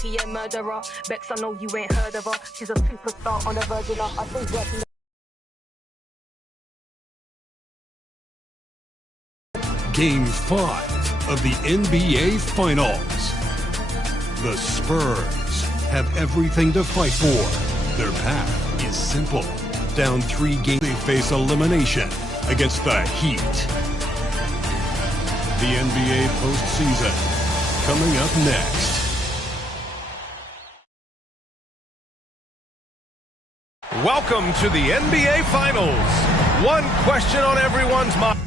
ATM murderer. Bex, I know you ain't heard of her. She's a superstar on the verge of I think working. Game 5 of the NBA Finals. The Spurs have everything to fight for. Their path is simple. Down 3 games, they face elimination against the Heat. The NBA postseason coming up next. Welcome to the NBA Finals. One question on everyone's mind.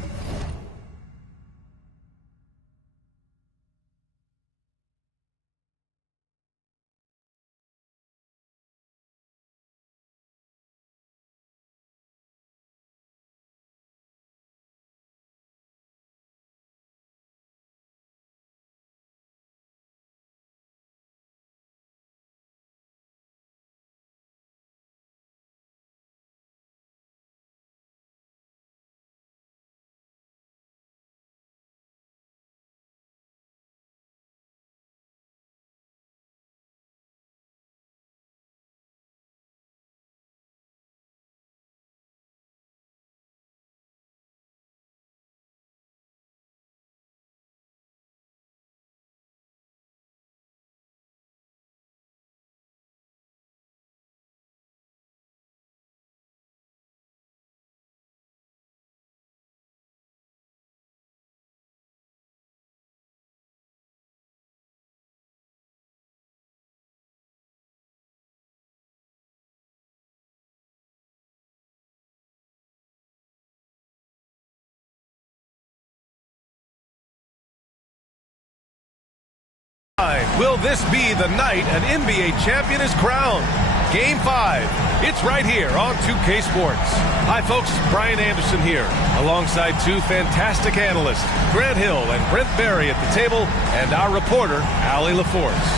Will this be the night an NBA champion is crowned? Game 5. It's right here on 2K Sports. Hi, folks. Brian Anderson here, alongside 2 fantastic analysts, Grant Hill and Brent Berry at the table, and our reporter, Allie LaForce.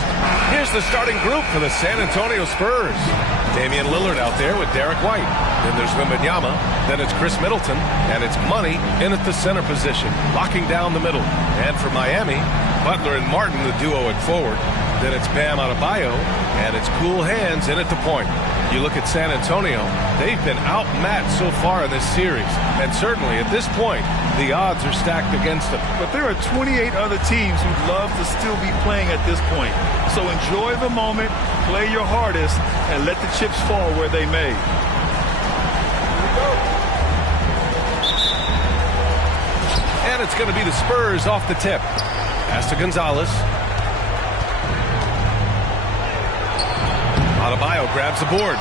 Here's the starting group for the San Antonio Spurs. Damian Lillard out there with Derek White. Then there's Wembanyama. Then it's Chris Middleton. And it's Money in at the center position, locking down the middle. And for Miami, Butler and Martin, the duo at forward. Then it's Bam Adebayo, and it's Cool Hands in at the point. You look at San Antonio, they've been outmatched so far in this series. And certainly at this point, the odds are stacked against them. But there are 28 other teams who'd love to still be playing at this point. So enjoy the moment, play your hardest, and let the chips fall where they may. And it's going to be the Spurs off the tip. Pass to Gonzalez. Adebayo grabs the board.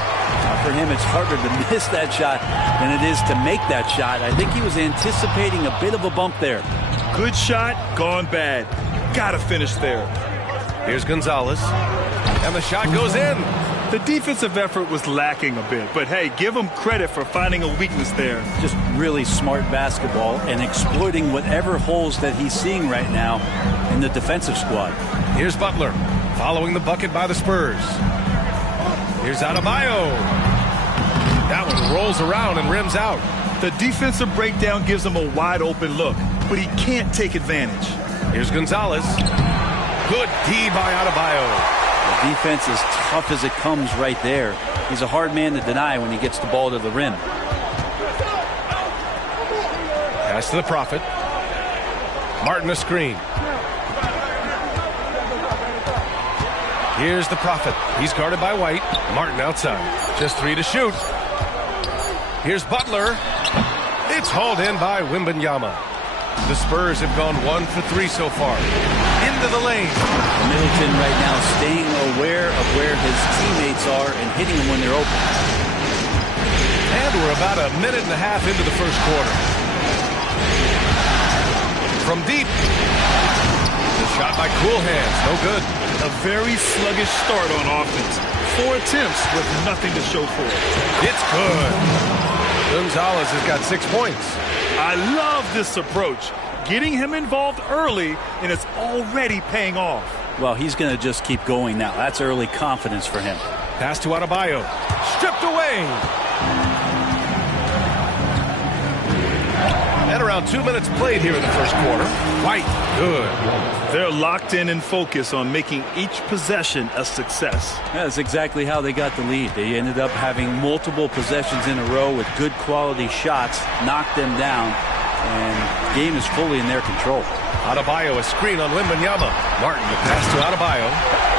For him, it's harder to miss that shot than it is to make that shot. I think he was anticipating a bit of a bump there. Good shot, gone bad. Gotta finish there. Here's Gonzalez. And the shot goes in. The defensive effort was lacking a bit, but hey, give him credit for finding a weakness there. Just really smart basketball and exploiting whatever holes that he's seeing right now in the defensive squad. Here's Butler, following the bucket by the Spurs. Here's Adebayo. That one rolls around and rims out. The defensive breakdown gives him a wide open look, but he can't take advantage. Here's Gonzalez. Good D by Adebayo. The defense is tough as it comes right there. He's a hard man to deny when he gets the ball to the rim. Pass to the Prophet. Martin a screen. Here's the Prophet. He's guarded by White. Martin outside. Just 3 to shoot. Here's Butler. It's hauled in by Wembanyama. The Spurs have gone 1 for 3 so far. Into the lane. Middleton right now staying aware of where his teammates are and hitting them when they're open. And we're about a minute and a half into the first quarter. From deep. The shot by Cool Hands. No good. A very sluggish start on offense. 4 attempts with nothing to show for it. It's good. Gonzalez has got 6 points. I love this approach. Getting him involved early, and it's already paying off. Well, he's going to just keep going now. That's early confidence for him. Pass to Adebayo. Stripped away. And around around 2 minutes played here in the first quarter. Quite good. They're locked in and focused on making each possession a success. That's exactly how they got the lead. They ended up having multiple possessions in a row with good quality shots, knocked them down, and the game is fully in their control. Adebayo, a screen on Wembanyama. Martin, the pass to Adebayo.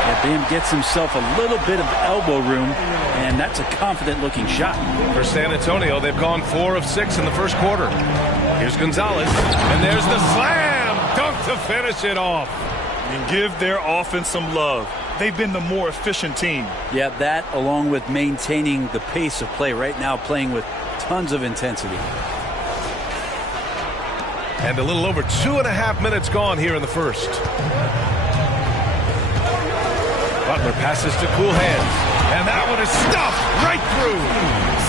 Yeah, Bam gets himself a little bit of elbow room, and that's a confident-looking shot. For San Antonio, they've gone 4 of 6 in the first quarter. Here's Gonzalez, and there's the slam dunk to finish it off. And give their offense some love. They've been the more efficient team. Yeah, that along with maintaining the pace of play right now, playing with tons of intensity. And a little over 2.5 minutes gone here in the first. Butler passes to Cool Hands, and that one is stuffed right through.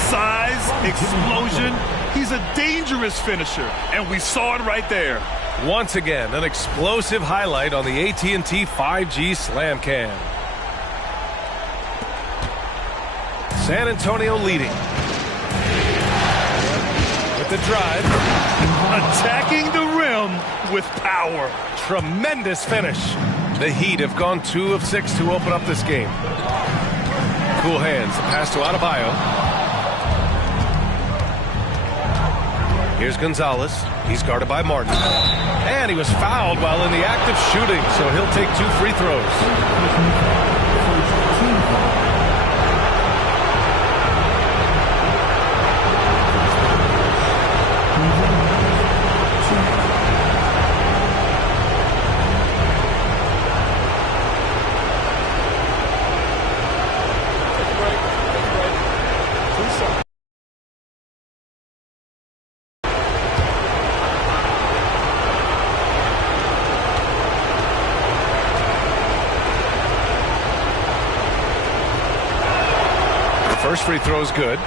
Size, explosion. He's a dangerous finisher, and we saw it right there. Once again, an explosive highlight on the AT&T 5G Slam Cam. San Antonio leading. With the drive. Attacking the rim with power. Tremendous finish. The Heat have gone 2 of 6 to open up this game. Cool Hands, the pass to Adebayo. Here's Gonzalez. He's guarded by Martin. And he was fouled while in the act of shooting, so he'll take 2 free throws. First free throw is good.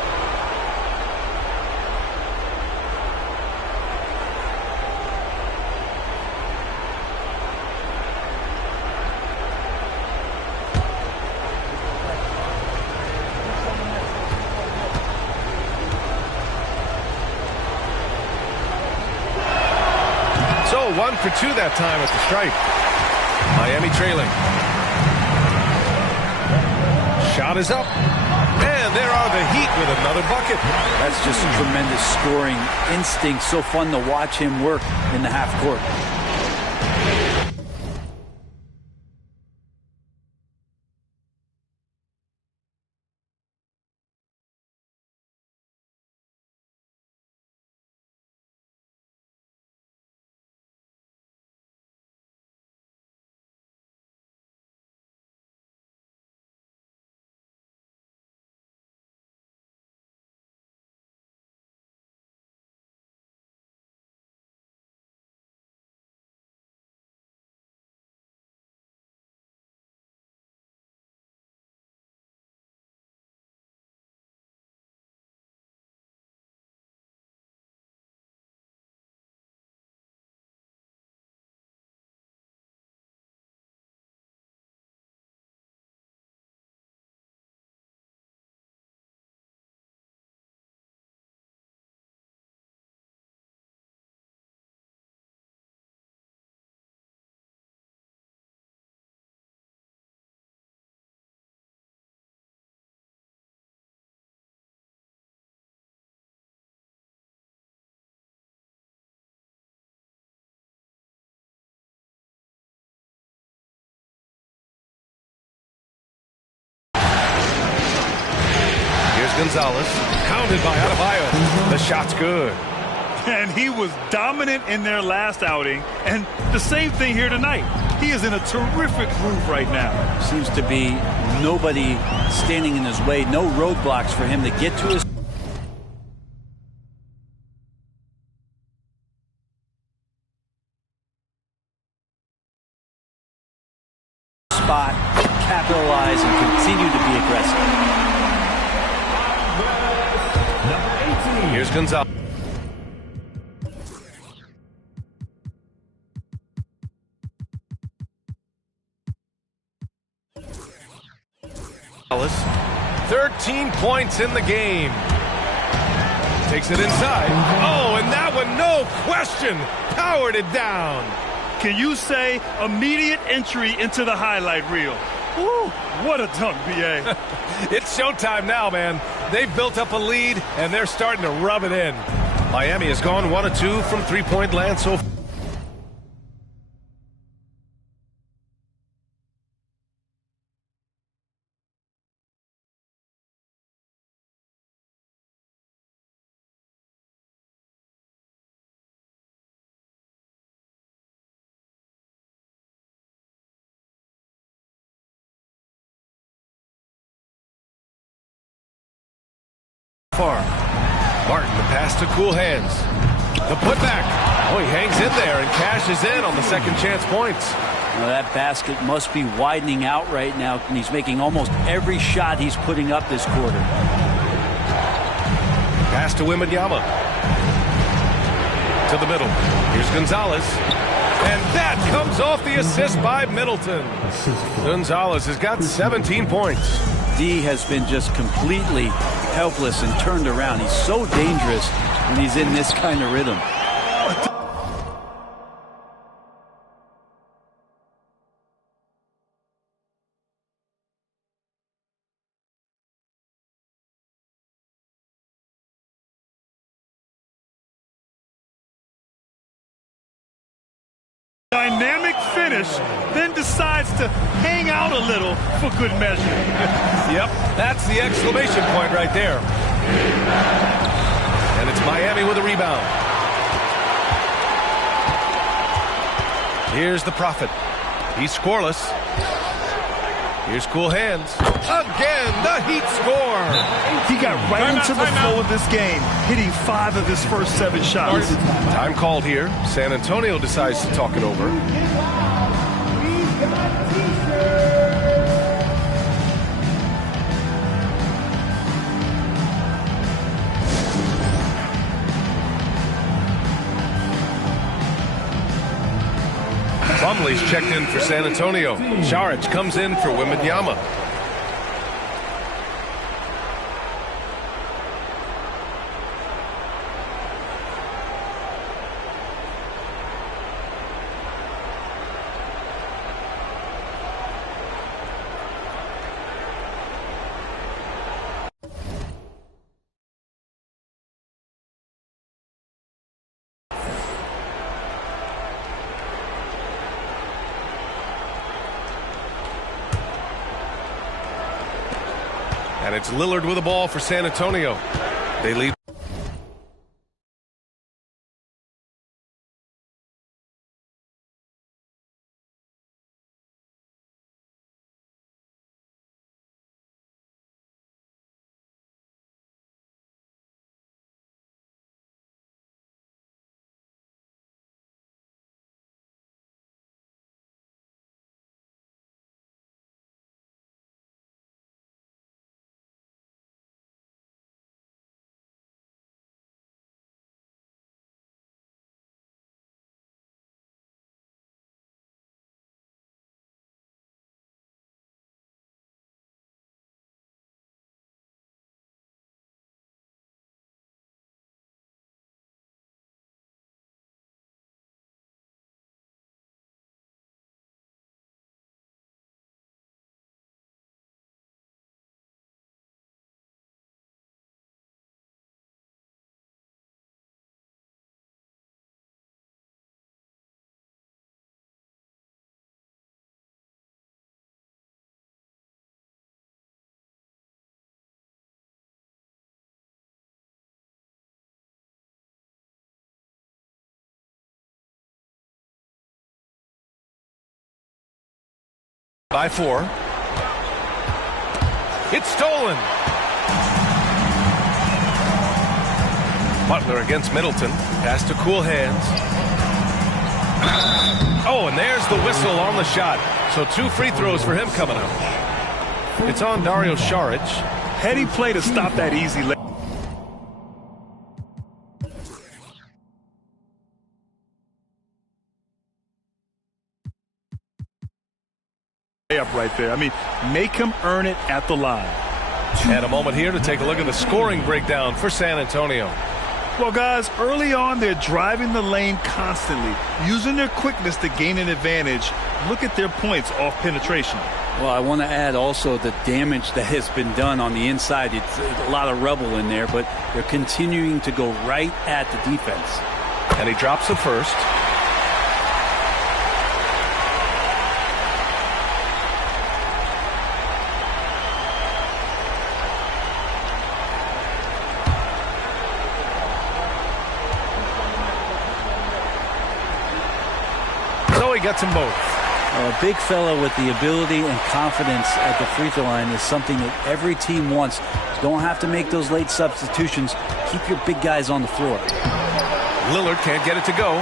So 1 for 2 that time at the stripe. Miami trailing. Shot is up. And there are the Heat with another bucket. That's just tremendous scoring instinct. So fun to watch him work in the half court. Gonzalez, counted by Adebayo. The shot's good. And he was dominant in their last outing, and the same thing here tonight. He is in a terrific groove right now. Seems to be nobody standing in his way, no roadblocks for him to get to his spot, capitalize, and continue to be aggressive. Here's Gonzalez. Gonzalez, 13 points in the game. Takes it inside. Oh, and that and no question, powered it down. Can you say immediate entry into the highlight reel? Woo, what a dunk, B.A. It's showtime now, man. They've built up a lead, and they're starting to rub it in. Miami has gone 1 of 2 from three-point land so far. Martin, the pass to cool hands. The putback. Oh, he hangs in there and cashes in on the second chance points. Well, that basket must be widening out right now, and he's making almost every shot he's putting up this quarter. Pass to Wembanyama. To the middle. Here's Gonzalez. And that comes off the assist by Middleton. Gonzalez has got 17 points. D has been just completely helpless and turned around. He's so dangerous when he's in this kind of rhythm. Dynamic finish, then decides to hang out a little for good measure. Yep, that's the exclamation point right there. And it's Miami with a rebound. Here's the Prophet. He's scoreless. Here's cool hands. Again, the Heat score. He got right into the flow of this game, hitting 5 of his first 7 shots. Time called here. San Antonio decides to talk it over. Plumlee's checked in for San Antonio. Saric comes in for Wembanyama. And it's Lillard with the ball for San Antonio. They lead. By 4. It's stolen. Butler against Middleton. Pass to cool hands. Oh, and there's the whistle on the shot. So 2 free throws for him coming up. It's on Dario Saric. Heady play to stop that easy layup. Right there. I mean, make him earn it at the line. And a moment here to take a look at the scoring breakdown for San Antonio. Well, guys, early on, they're driving the lane constantly, using their quickness to gain an advantage. Look at their points off penetration. Well, I want to add also the damage that has been done on the inside. It's a lot of rubble in there, but they're continuing to go right at the defense. And he drops the first. So he gets them both. A big fella with the ability and confidence at the free throw line is something that every team wants. You don't have to make those late substitutions. Keep your big guys on the floor. Lillard can't get it to go.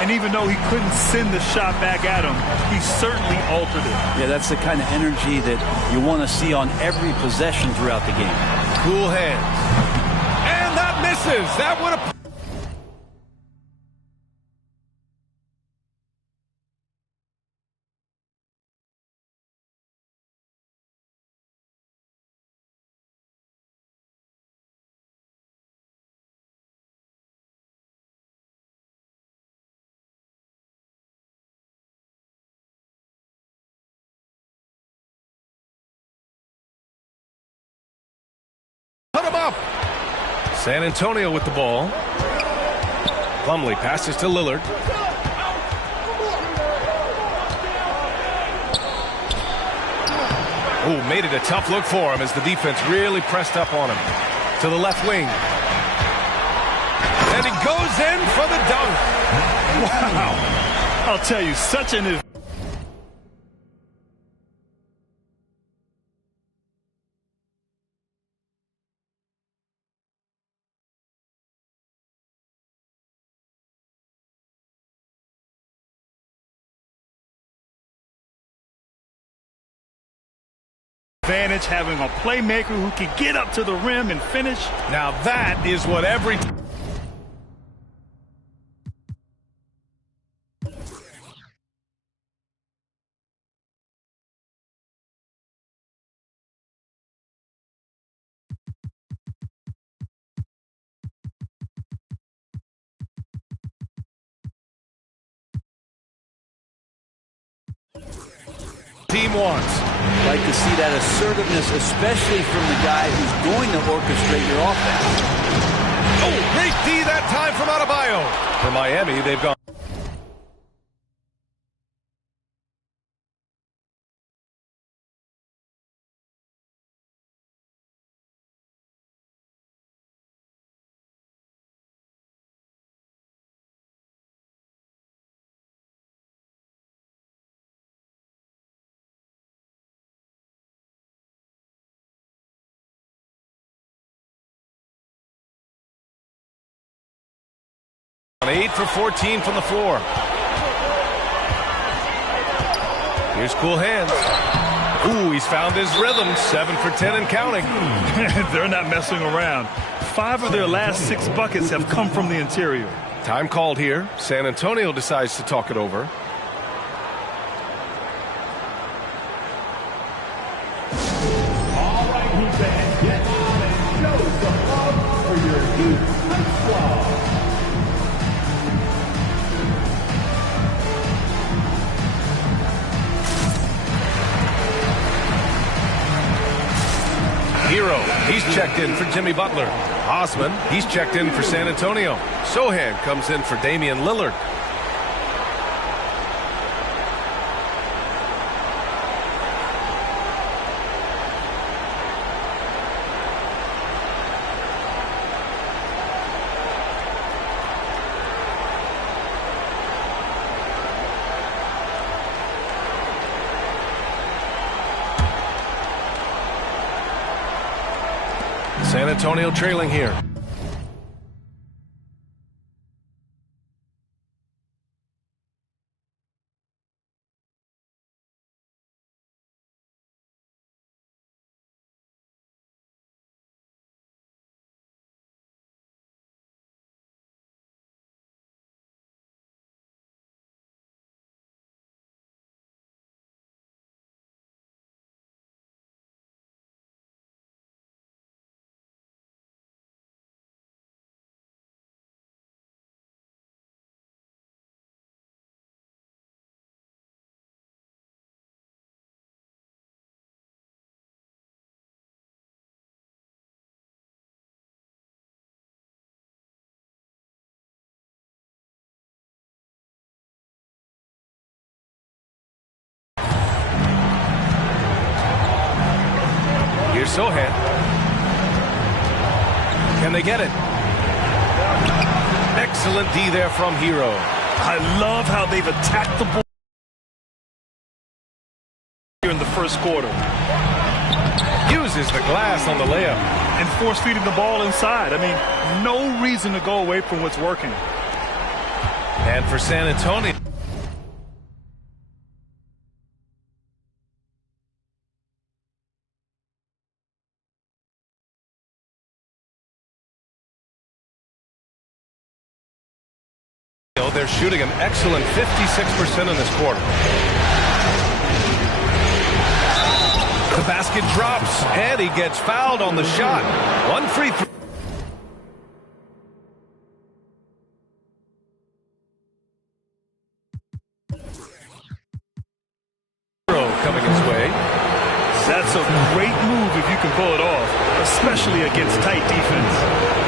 And even though he couldn't send the shot back at him, he certainly altered it. Yeah, that's the kind of energy that you want to see on every possession throughout the game. Cool hands. And that misses. That would have... Put him up. San Antonio with the ball. Plumlee passes to Lillard. Ooh, made it a tough look for him as the defense really pressed up on him. To the left wing. And he goes in for the dunk. Wow. I'll tell you, such an... advantage, having a playmaker who can get up to the rim and finish. Now that is what every... team wants. Like to see that assertiveness, especially from the guy who's going to orchestrate your offense. Oh, great D that time from Adebayo. For Miami, they've gone. On 8 for 14 from the floor. Here's cool hands. Ooh, he's found his rhythm. 7 for 10 and counting. They're not messing around. 5 of their last 6 buckets have come from the interior. Time called here. San Antonio decides to talk it over. All right, he fans, get on and show some love for your Heat High Squad. Hero, he's checked in for Jimmy Butler. Osman, he's checked in for San Antonio. Sohan comes in for Damian Lillard. San Antonio trailing here. Here's Sohan. Can they get it? Excellent D there from Hero. I love how they've attacked the ball here in the first quarter. Uses the glass on the layup. And force feeding the ball inside. I mean, no reason to go away from what's working. And for San Antonio. They're shooting an excellent 56% in this quarter. The basket drops, and he gets fouled on the shot. One free throw. Coming his way. That's a great move if you can pull it off, especially against tight defense.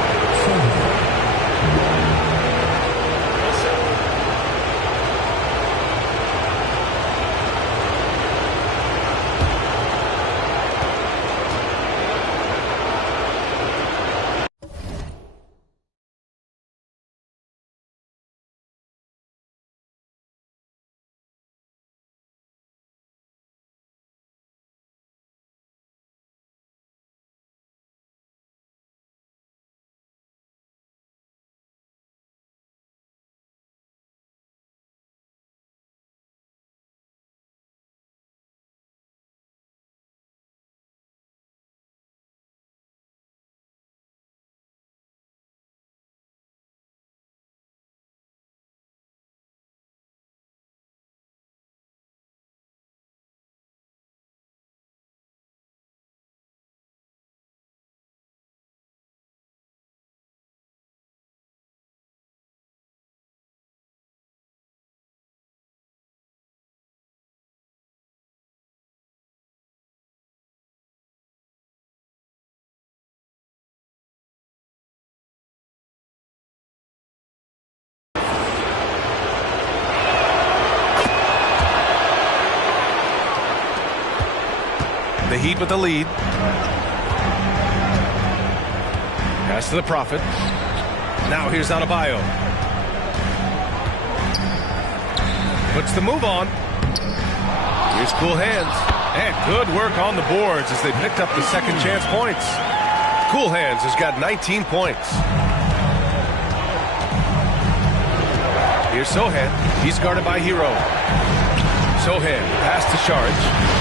The Heat with the lead. Pass to the Prophet. Now here's Adebayo. Puts the move on. Here's Cool Hands. And good work on the boards as they picked up the second chance points. Cool Hands has got 19 points. Here's Sohan. He's guarded by Hero. Sohan, pass to Sharge.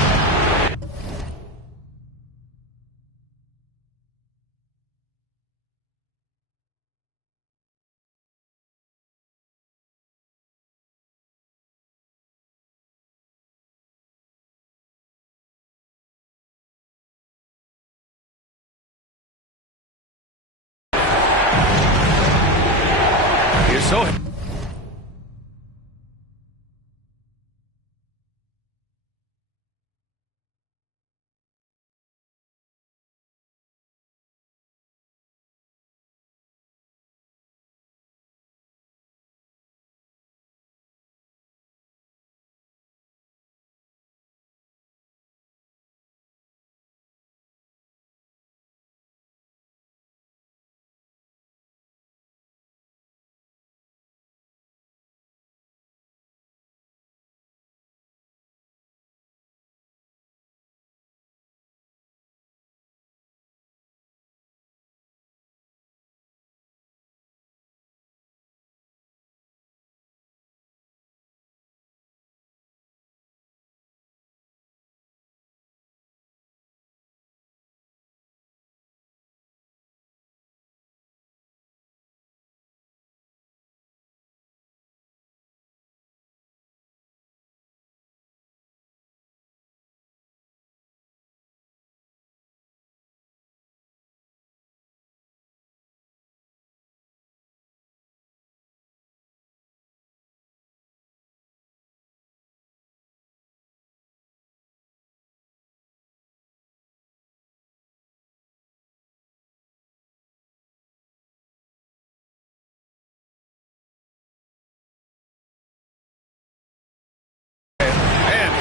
Here's Sohan.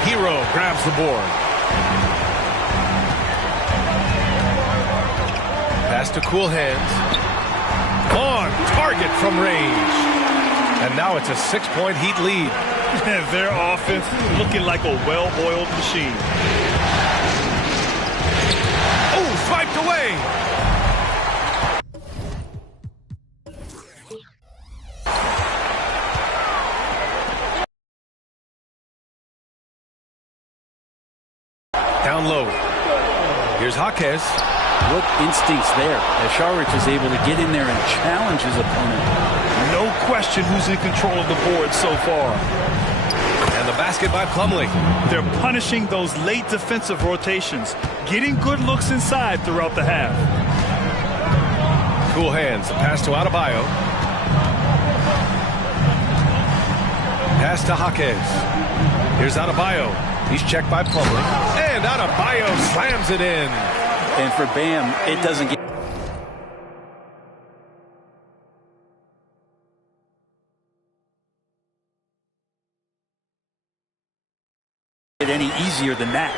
Hero grabs the board. pass to Cool Hands. On target from range. And now it's a 6-point Heat lead. Their offense looking like a well-oiled machine. Oh, swiped away. Down low. Here's Jaquez. What instincts there as Sharich is able to get in there and challenge his opponent. No question who's in control of the board so far. And the basket by Plumlee. They're punishing those late defensive rotations, getting good looks inside throughout the half. Cool Hands. The pass to Adebayo. Pass to Jaquez. Here's Adebayo. He's checked by Plumlee. And Adebayo slams it in. And for Bam, it doesn't get any easier than that.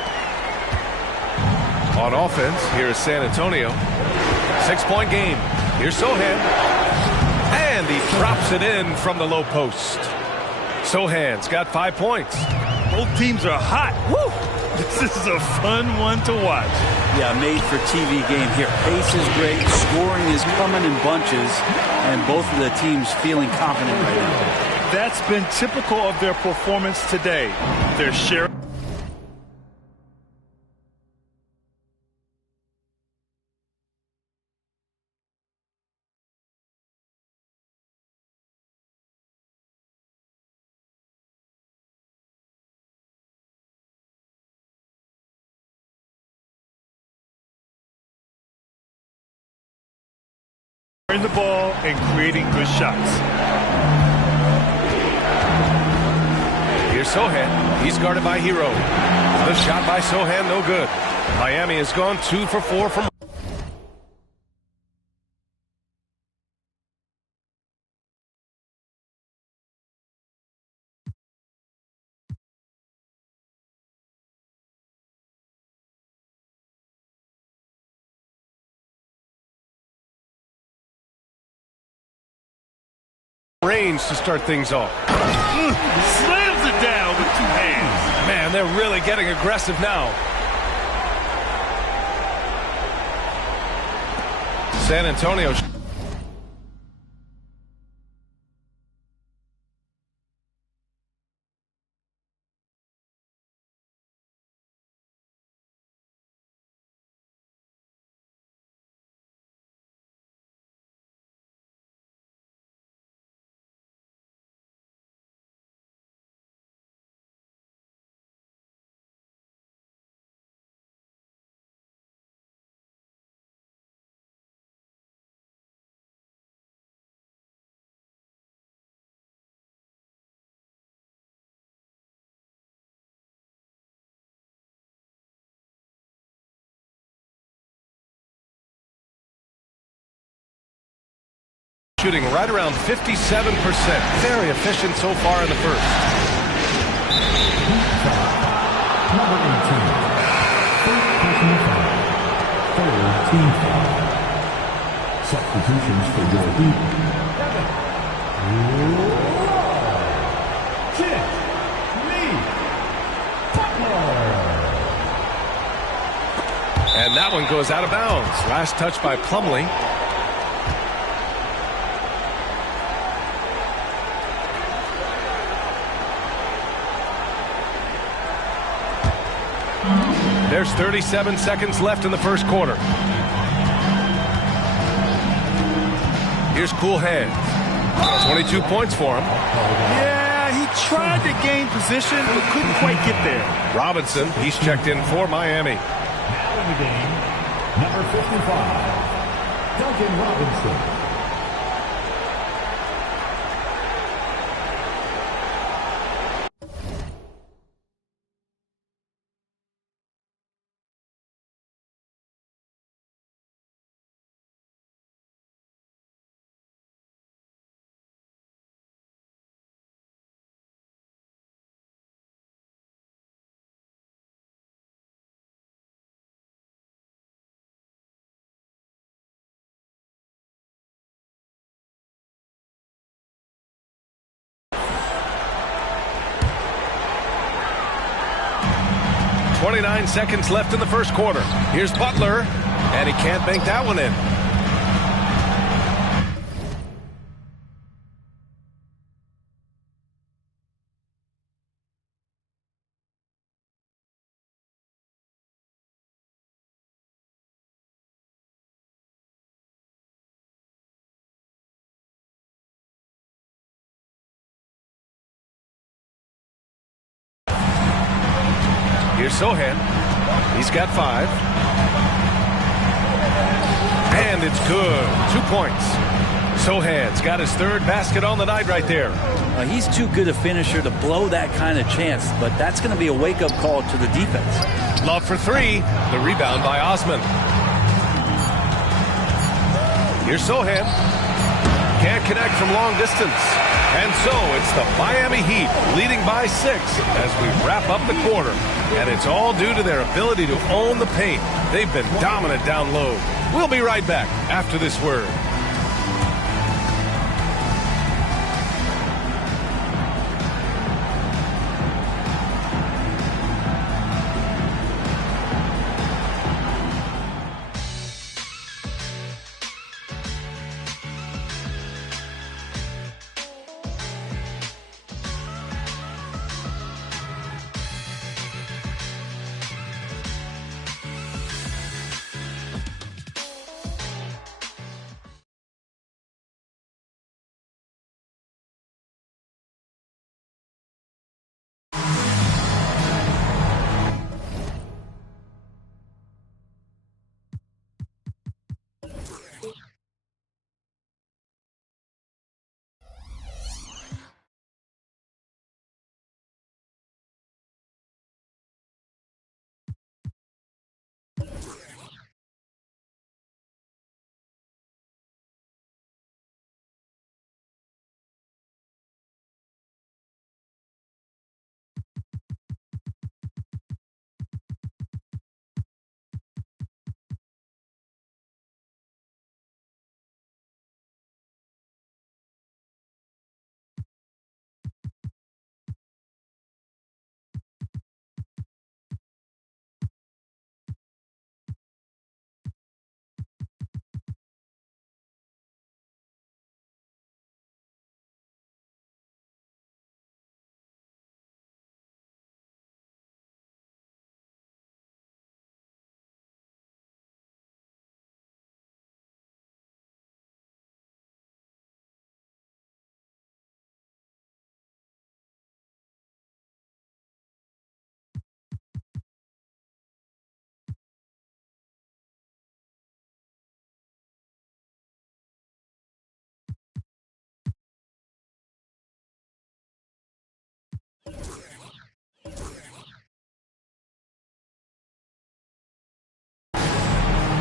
On offense, here is San Antonio. 6-point game. Here's Sohan. And he drops it in from the low post. Sohan's got 5 points. Both teams are hot. Woo! This is a fun one to watch. Yeah, made for TV game here. Pace is great. Scoring is coming in bunches. And both of the teams feeling confident right now. That's been typical of their performance today. They're sharing. The ball and creating good shots. Here's Sohan. He's guarded by Hero. The shot by Sohan, no good. Miami has gone 2 for 4 from. Range to start things off. Slams it down with 2 hands. Man, they're really getting aggressive now. San Antonio. Shooting right around 57%. Very efficient so far in the first. Number 18. First personal foul. Third team foul. Substitutions for your Heat. Kit Lee Butler. And that one goes out of bounds. Last touch by Plumlee. There's 37 seconds left in the first quarter. Here's Cool Hands. 22 points for him. Yeah, he tried to gain position, but couldn't quite get there. Robinson, he's checked in for Miami. Now in the game, number 55, Duncan Robinson. 29 seconds left in the first quarter. Here's Butler, and he can't bank that one in. Here's Sohan. He's got 5. And it's good. 2 points. Sohan's got his 3rd basket on the night right there. He's too good a finisher to blow that kind of chance, but that's going to be a wake-up call to the defense. Love for 3. The rebound by Osman. Here's Sohan. Can't connect from long distance. And so it's the Miami Heat leading by 6 as we wrap up the quarter. And it's all due to their ability to own the paint. They've been dominant down low. We'll be right back after this word.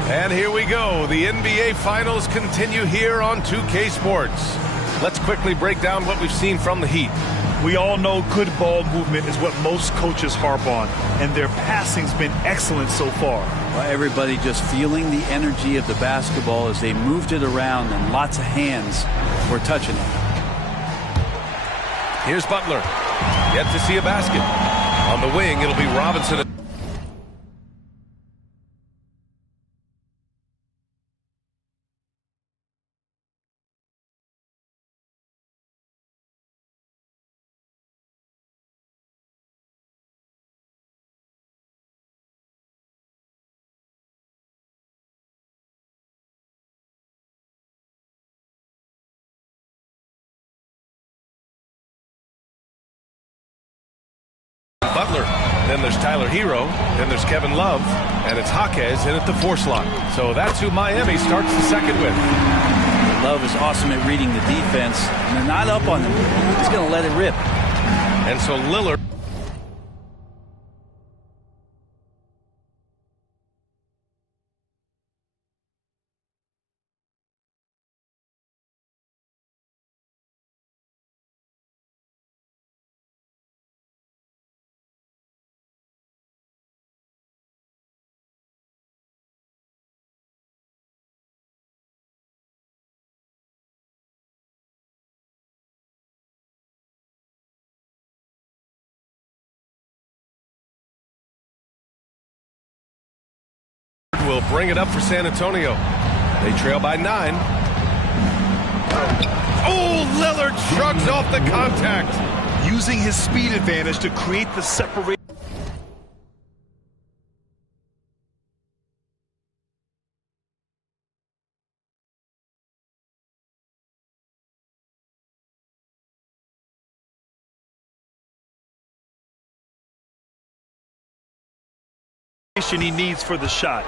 And here we go. The NBA Finals continue here on 2K Sports. Let's quickly break down what we've seen from the Heat. We all know good ball movement is what most coaches harp on, and their passing's been excellent so far. Well, everybody just feeling the energy of the basketball as they moved it around, and lots of hands were touching it. Here's Butler. Yet to see a basket. On the wing, it'll be Robinson. Butler. Then there's Tyler Hero. Then there's Kevin Love. And it's Jaquez in at the 4 slot. So that's who Miami starts the second with. Love is awesome at reading the defense. And they're not up on him. He's going to let it rip. And so Lillard. Will bring it up for San Antonio. They trail by 9. Oh, Lillard shrugs off the contact. Using his speed advantage to create the separation. He needs for the shot.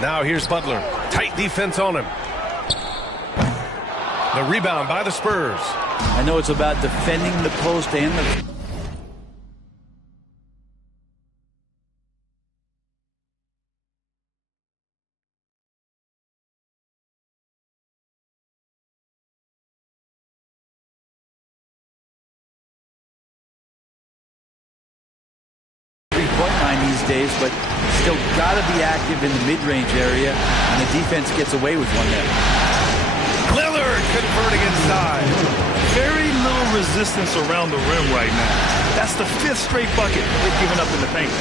Now here's Butler. Tight defense on him. The rebound by the Spurs. I know it's about defending the post and the... Three-point line these days, but still got to be active in the mid-range area, and the defense gets away with one there. Lillard converting inside. Very little resistance around the rim right now. That's the 5th straight bucket they've given up in the paint.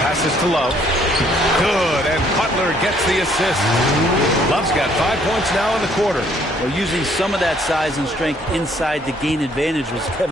passes to Love. Good, and Butler gets the assist. Love's got 5 points now in the quarter. Well, using some of that size and strength inside to gain advantage was Kevin.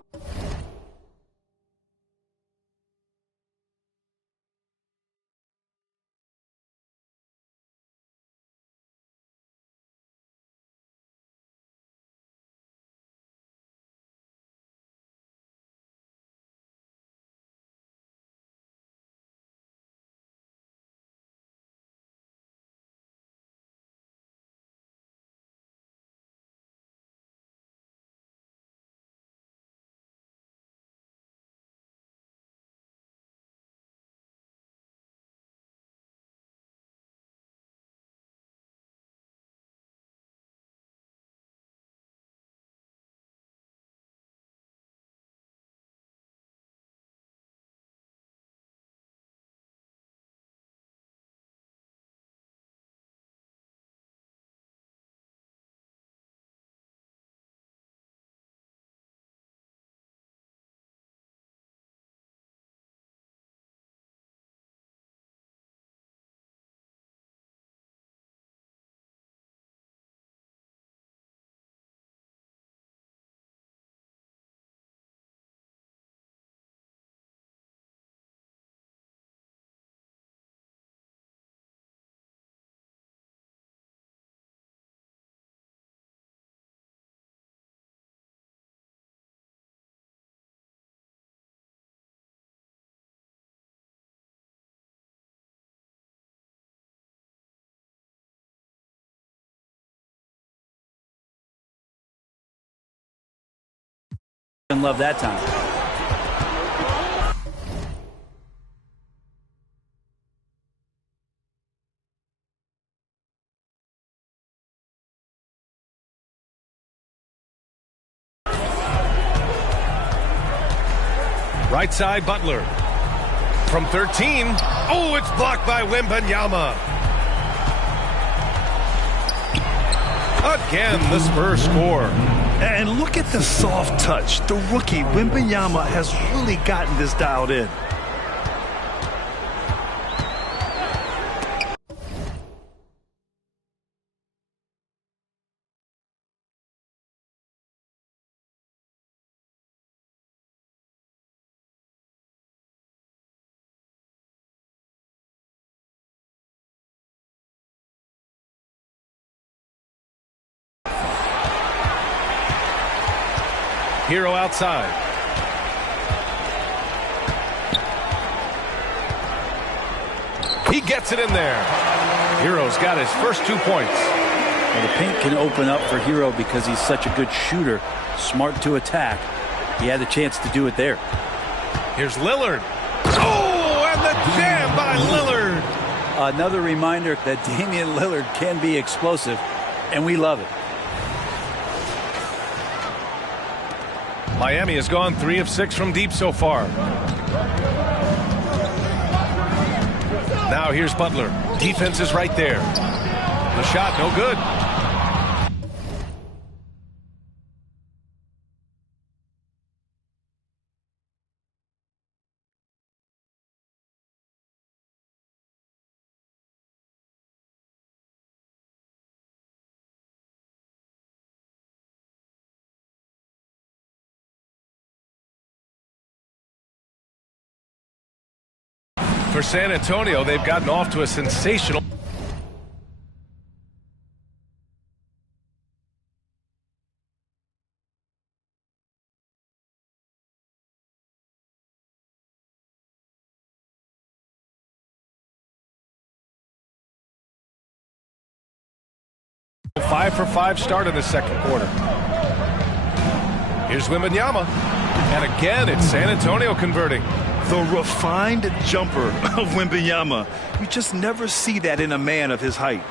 Love that time. Right side, Butler. From 13. Oh, it's blocked by Wembanyama. Again, the Spurs score. And look at the soft touch. The rookie, Wembanyama, has really gotten this dialed in. Hero outside. He gets it in there. Hero's got his first 2 points. Well, the paint can open up for Hero because he's such a good shooter, smart to attack. He had a chance to do it there. Here's Lillard. Oh, and the jam by Lillard. Another reminder that Damian Lillard can be explosive, and we love it. Miami has gone 3 of 6 from deep so far. Now here's Butler. Defense is right there. The shot, no good. For San Antonio, they've gotten off to a sensational. Five for 5 start in the second quarter. Here's Wembanyama. And again, it's San Antonio converting. The refined jumper of Wembanyama. You just never see that in a man of his height.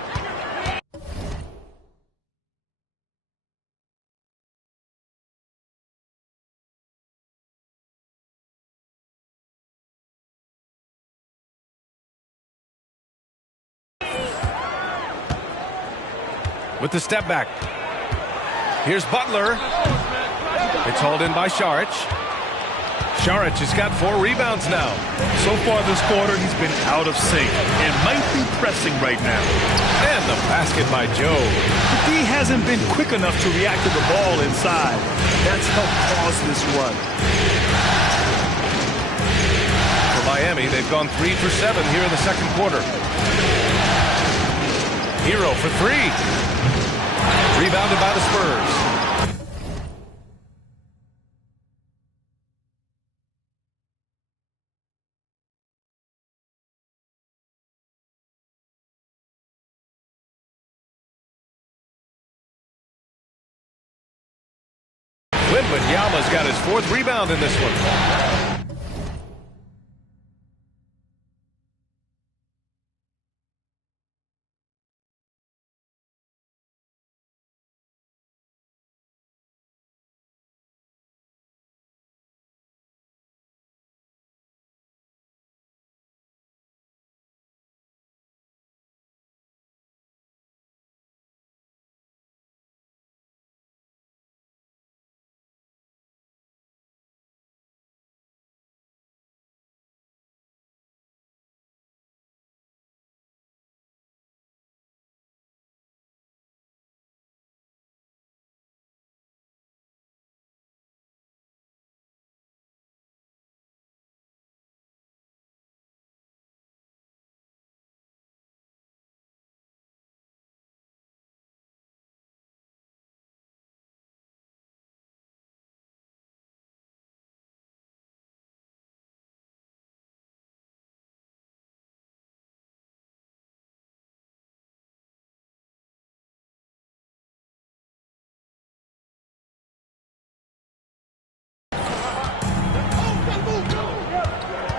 With the step back. Here's Butler. It's hauled in by Saric. Šarić has got 4 rebounds now. So far this quarter, he's been out of sync and might be pressing right now. And the basket by Joe. The D hasn't been quick enough to react to the ball inside. That's helped cause this run. For Miami, they've gone 3 for 7 here in the second quarter. Hero for 3. Rebounded by the Spurs. Wembanyama's got his 4th rebound in this one.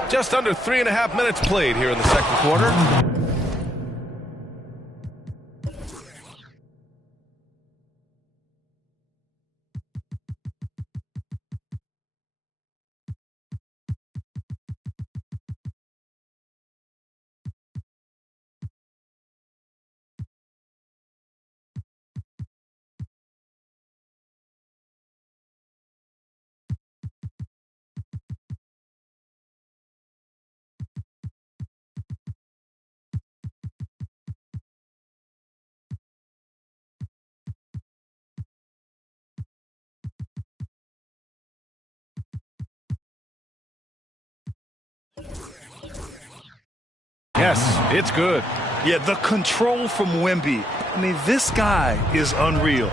Just under 3.5 minutes played here in the second quarter. Yes, it's good. Yeah, the control from Wemby. I mean, this guy is unreal.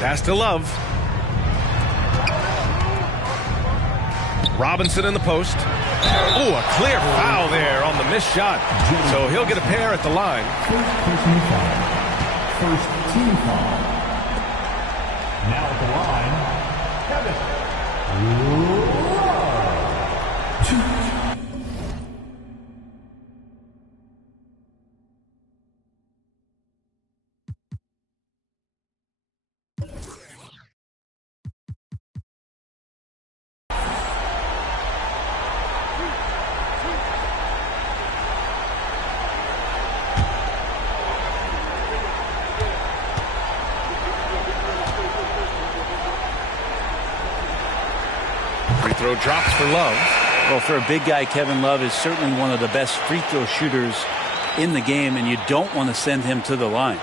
Pass to Love. Robinson in the post. Oh, a clear foul there on the missed shot. So he'll get a pair at the line. First personal foul. First team foul. Now at the line, Free throw drops for Love. Well, for a big guy, Kevin Love is certainly one of the best free throw shooters in the game, and you don't want to send him to the line.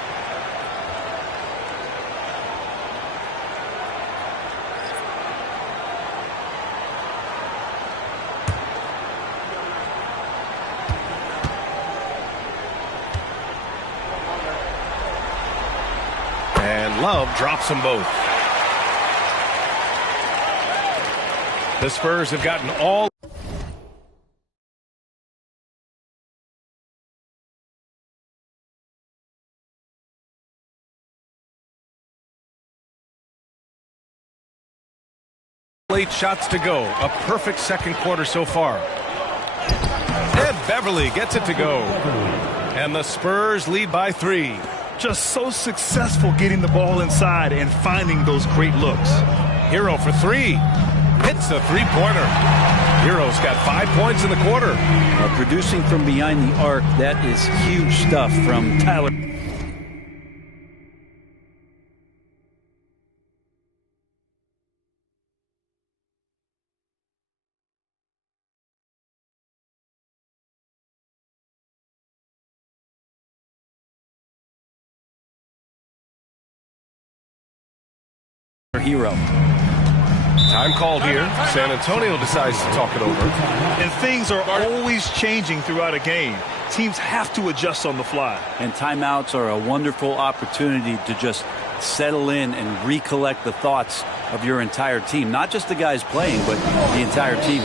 And Love drops them both. The Spurs have gotten all late shots to go. A perfect second quarter so far. Ed Beverly gets it to go. And the Spurs lead by 3. Just so successful getting the ball inside and finding those great looks. Hero for 3. Hits a three-pointer. Hero's got 5 points in the quarter. Producing from behind the arc, that is huge stuff from Tyler. Hero. Time called here. San Antonio decides to talk it over. And things are always changing throughout a game. Teams have to adjust on the fly. And timeouts are a wonderful opportunity to just settle in and recollect the thoughts of your entire team. Not just the guys playing, but the entire team.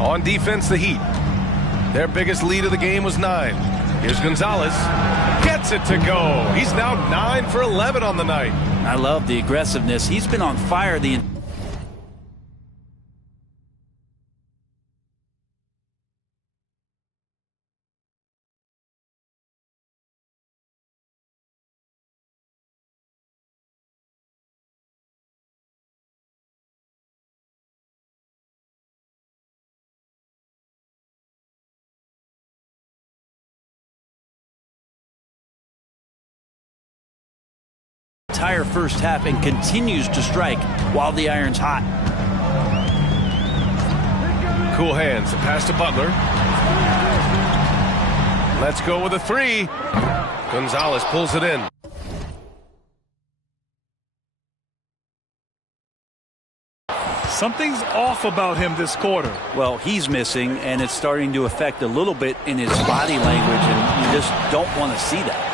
On defense, the Heat. Their biggest lead of the game was 9. Here's Gonzalez. Gets it to go. He's now 9 for 11 on the night. I love the aggressiveness. He's been on fire the entire first half and continues to strike while the iron's hot. Cool hands. Pass to Butler. Let's go with a 3. Gonzalez pulls it in. Something's off about him this quarter. Well, he's missing, and it's starting to affect a little bit in his body language, and you just don't want to see that.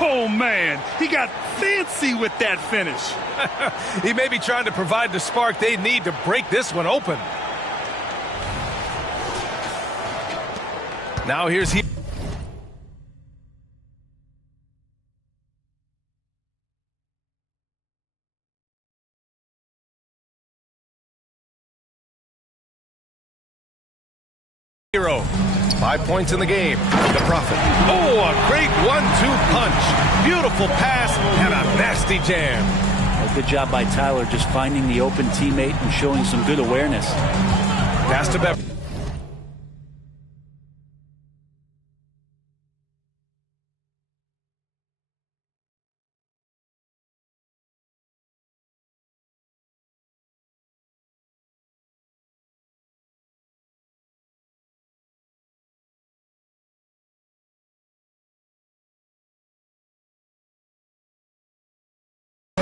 Oh, man, he got fancy with that finish. He may be trying to provide the spark they need to break this one open. Now here's he. Hero. 5 points in the game. The Prophet. Oh, a great 1-2 punch. Beautiful pass and a nasty jam. A good job by Tyler just finding the open teammate and showing some good awareness. Pass to Beverly.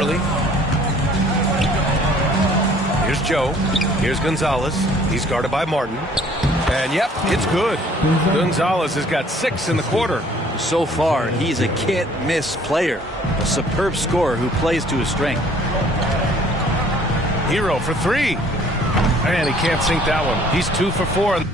Beverly. Here's Joe. Here's Gonzalez. He's guarded by Martin. And yep, it's good. Gonzalez has got 6 in the quarter. So far, he's a can't-miss player. A superb scorer who plays to his strength. Hero for 3. And he can't sink that one. He's 2 for 4.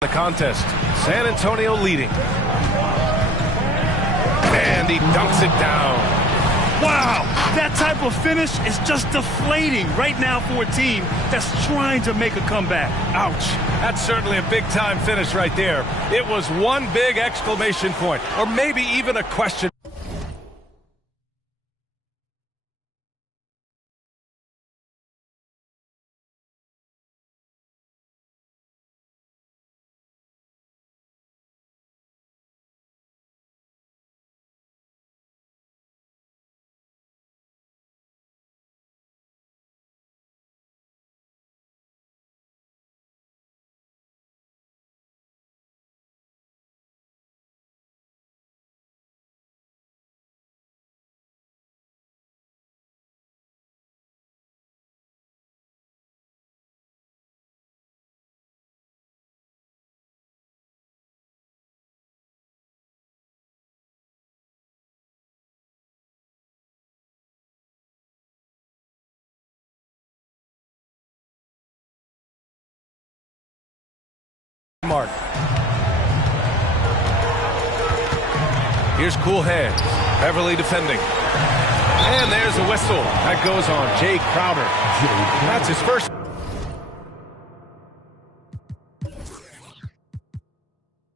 The contest, San Antonio leading. And he dunks it down. Wow, that type of finish is just deflating right now for a team that's trying to make a comeback. Ouch. That's certainly a big-time finish right there. It was one big exclamation point, or maybe even a question. Mark. Here's cool hands. Beverly defending. And there's a whistle. That goes on Jay Crowder. That's his first.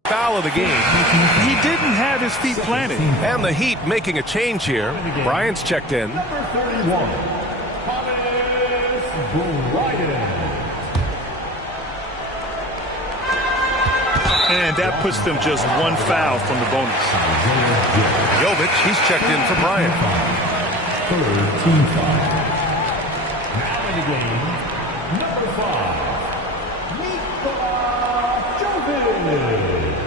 Foul of the game. He didn't have his feet planted. And the Heat making a change here. Bryant's checked in. Number 31, Bryant. And that puts them just one foul from the bonus. Jovic, he's checked in for Bryant. Third team foul. Now in the game, number 5, Nikola Jovic.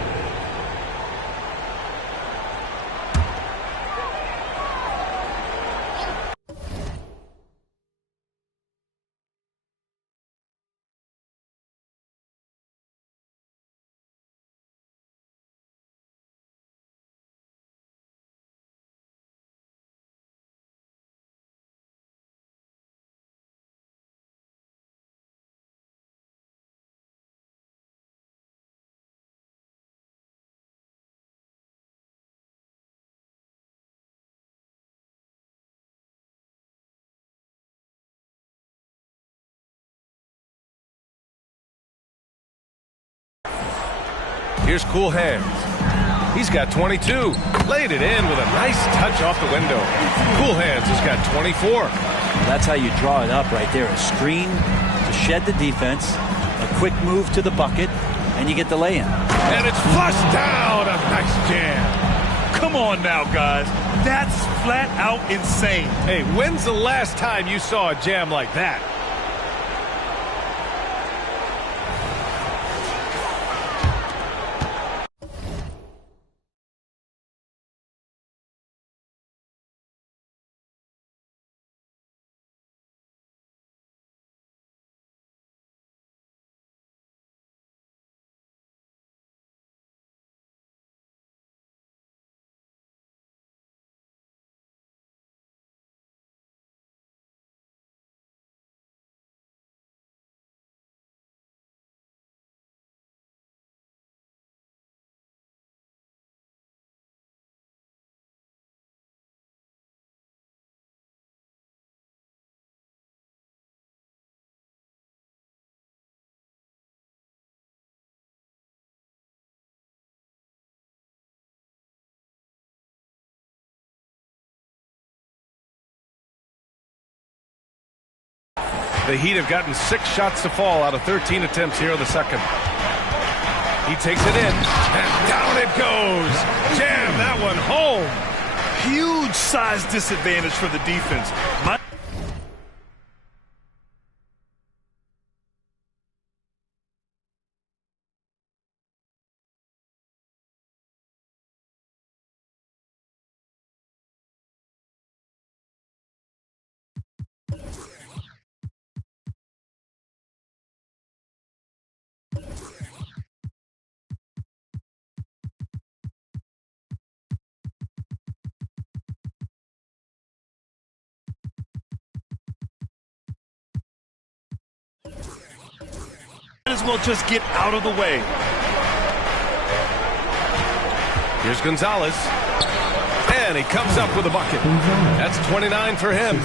Here's cool hands. He's got 22. Laid it in with a nice touch off the window. Cool hands has got 24. That's how you draw it up right there. A screen to shed the defense, a quick move to the bucket, and you get the lay-in. And it's flushed down. A nice jam. Come on now, guys. That's flat out insane. Hey, when's the last time you saw a jam like that? The Heat have gotten 6 shots to fall out of 13 attempts here in the second. He takes it in, and down it goes. Jam that one home. Huge size disadvantage for the defense. Might as well just get out of the way. Here's Gonzalez. And he comes up with a bucket. That's 29 for him.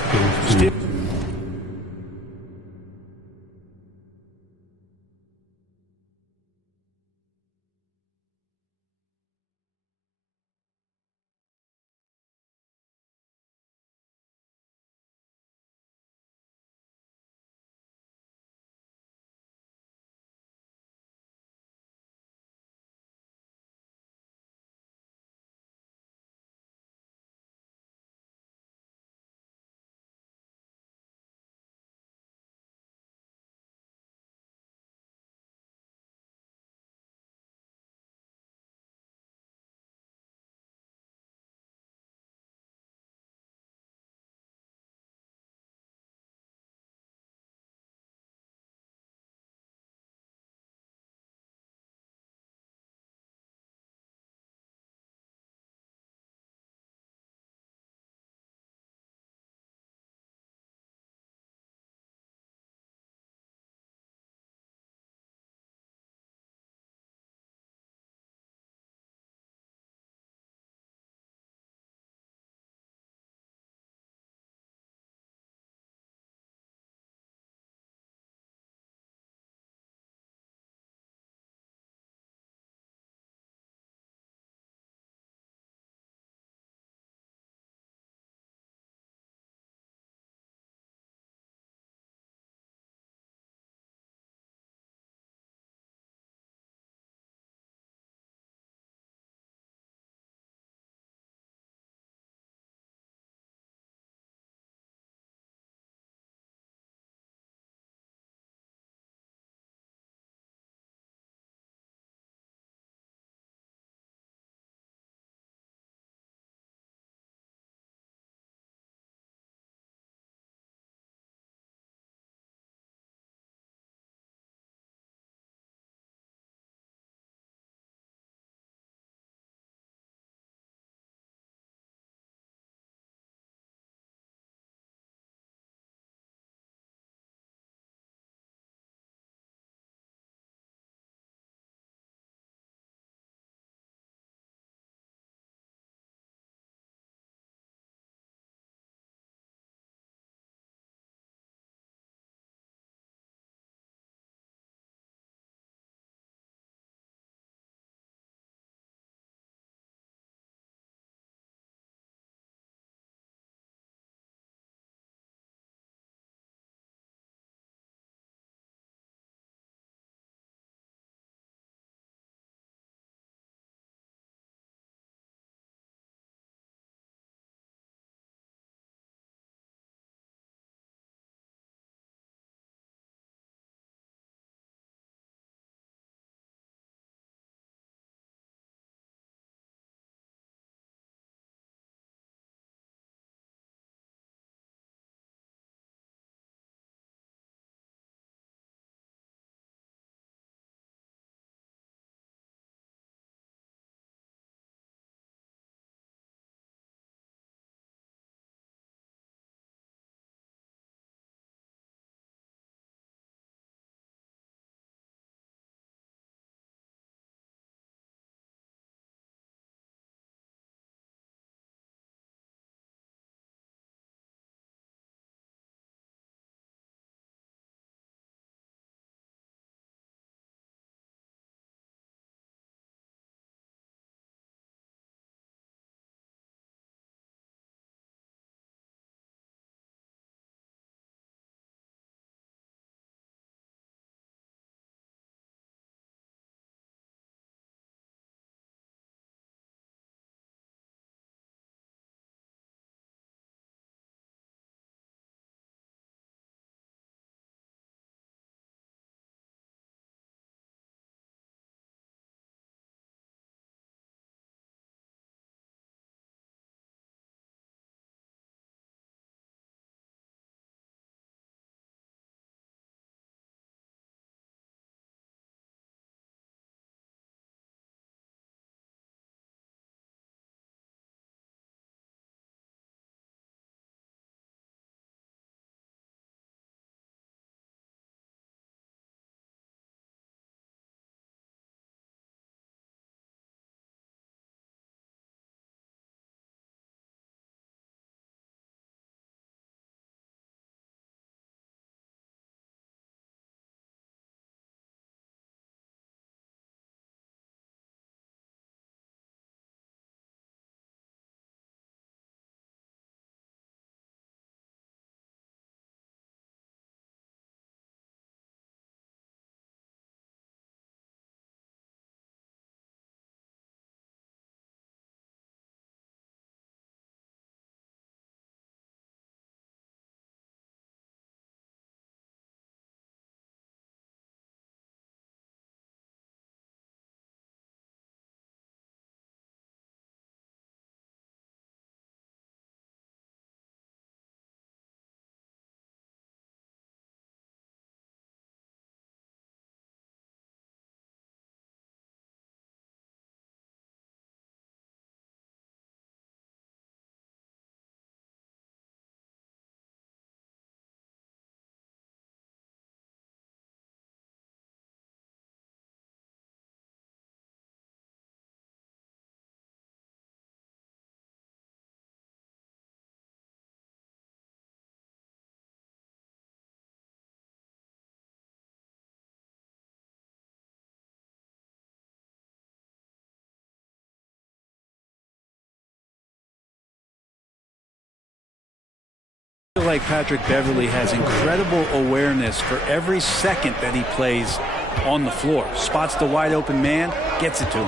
like Patrick Beverley has incredible awareness for every second that he plays on the floor. Spots the wide open man, gets it to him.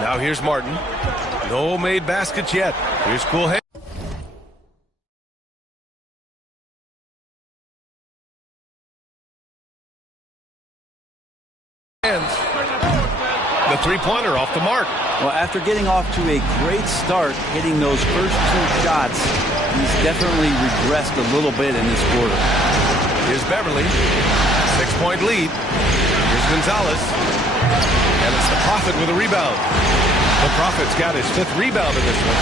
Now here's Martin. No made baskets yet. Here's Cool Hands. The three-pointer off the mark. Well, after getting off to a great start, hitting those first two shots, he's definitely regressed a little bit in this quarter. Here's Beverly. 6-point lead. Here's Gonzalez. And it's the Prophet with a rebound. The Prophet's got his 5th rebound in this one.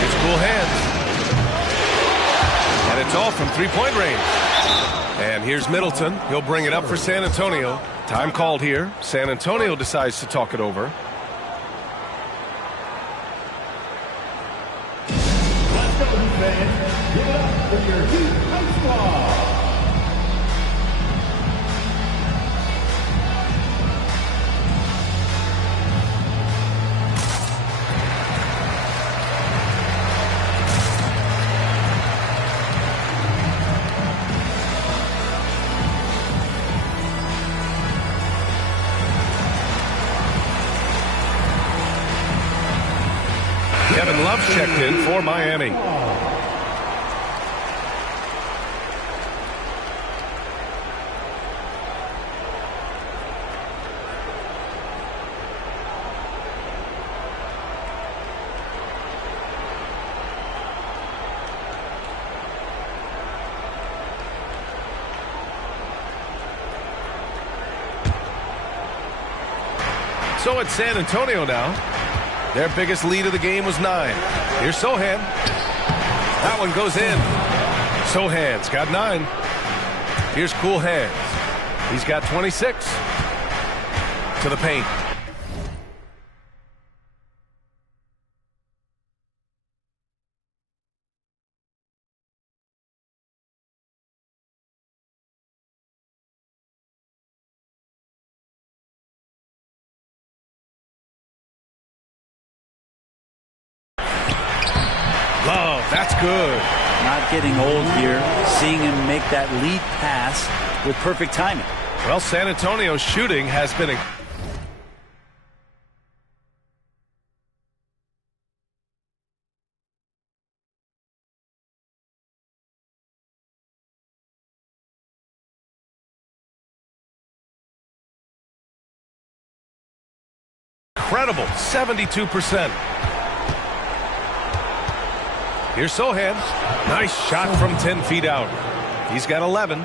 Here's Cool Hands. And it's all from three-point range. And here's Middleton. He'll bring it up for San Antonio. Time called here. San Antonio decides to talk it over. Let's go, Heat fans. Give it up for your Heat High Squad. Kevin Love's checked in for Miami. So it's San Antonio now. Their biggest lead of the game was 9. Here's Sohan. That one goes in. Sohan's got 9. Here's Cool Hands. He's got 26. To the paint. Love, that's good. Not getting old here. Seeing him make that lead pass with perfect timing. Well, San Antonio's shooting has been incredible. 72%. Here's Sohan. Nice shot from 10 feet out. He's got 11.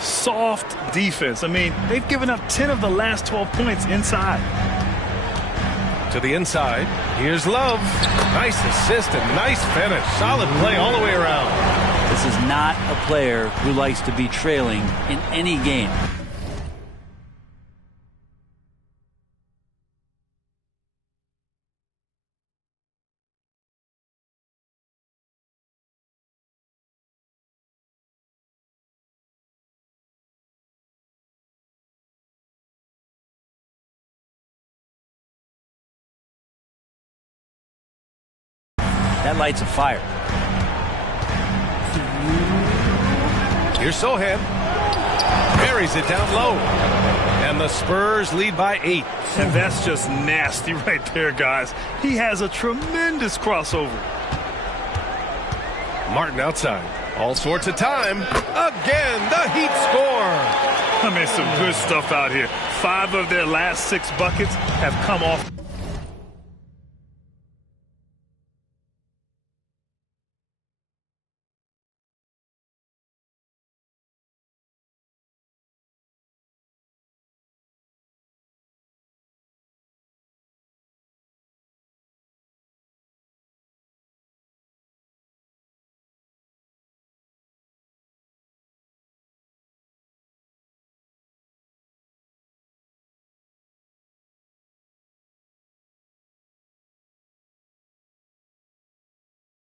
Soft defense. I mean, they've given up 10 of the last 12 points inside. To the inside. Here's Love. Nice assist and nice finish. Solid play all the way around. This is not a player who likes to be trailing in any game. That lights a fire. Here's Sohan. Buries it down low. And the Spurs lead by 8. And that's just nasty right there, guys. He has a tremendous crossover. Martin outside. All sorts of time. Again, the Heat score. I mean, some good stuff out here. 5 of their last 6 buckets have come off.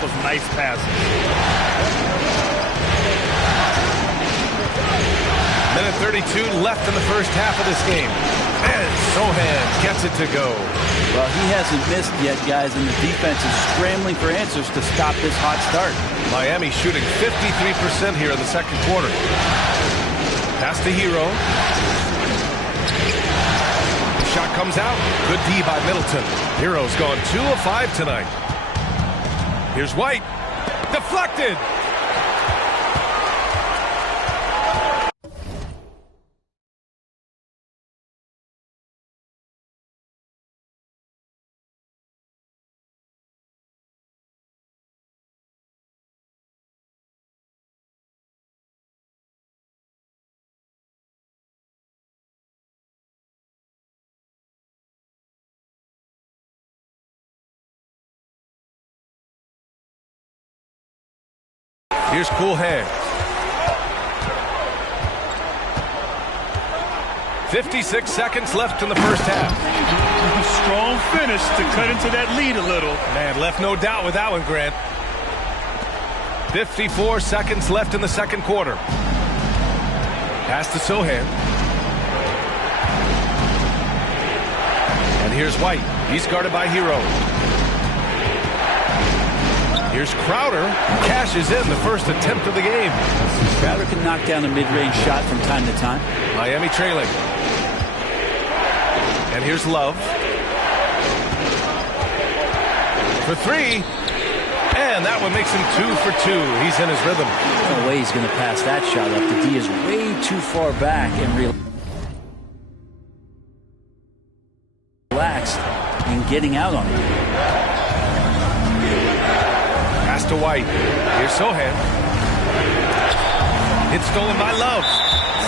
Was nice passes. Minute 32 left in the first half of this game. And Sohan gets it to go. Well, he hasn't missed yet, guys, and the defense is scrambling for answers to stop this hot start. Miami shooting 53% here in the second quarter. Pass to Hero. Shot comes out. Good D by Middleton. Hero's gone 2 of 5 tonight. Here's White. Deflected. Here's Cool Hands. 56 seconds left in the first half. Strong finish to cut into that lead a little. Man, left no doubt with that one, Grant. 54 seconds left in the second quarter. Pass to Sohan. And here's White. He's guarded by Hero. Here's Crowder. Cashes in the first attempt of the game. Crowder can knock down a mid-range shot from time to time. Miami trailing. And here's Love. For 3. And that one makes him 2 for 2. He's in his rhythm. No way he's going to pass that shot up. The D is way too far back and relaxed in getting out on it. Pass to White. Here's Sohan. It's stolen by Love.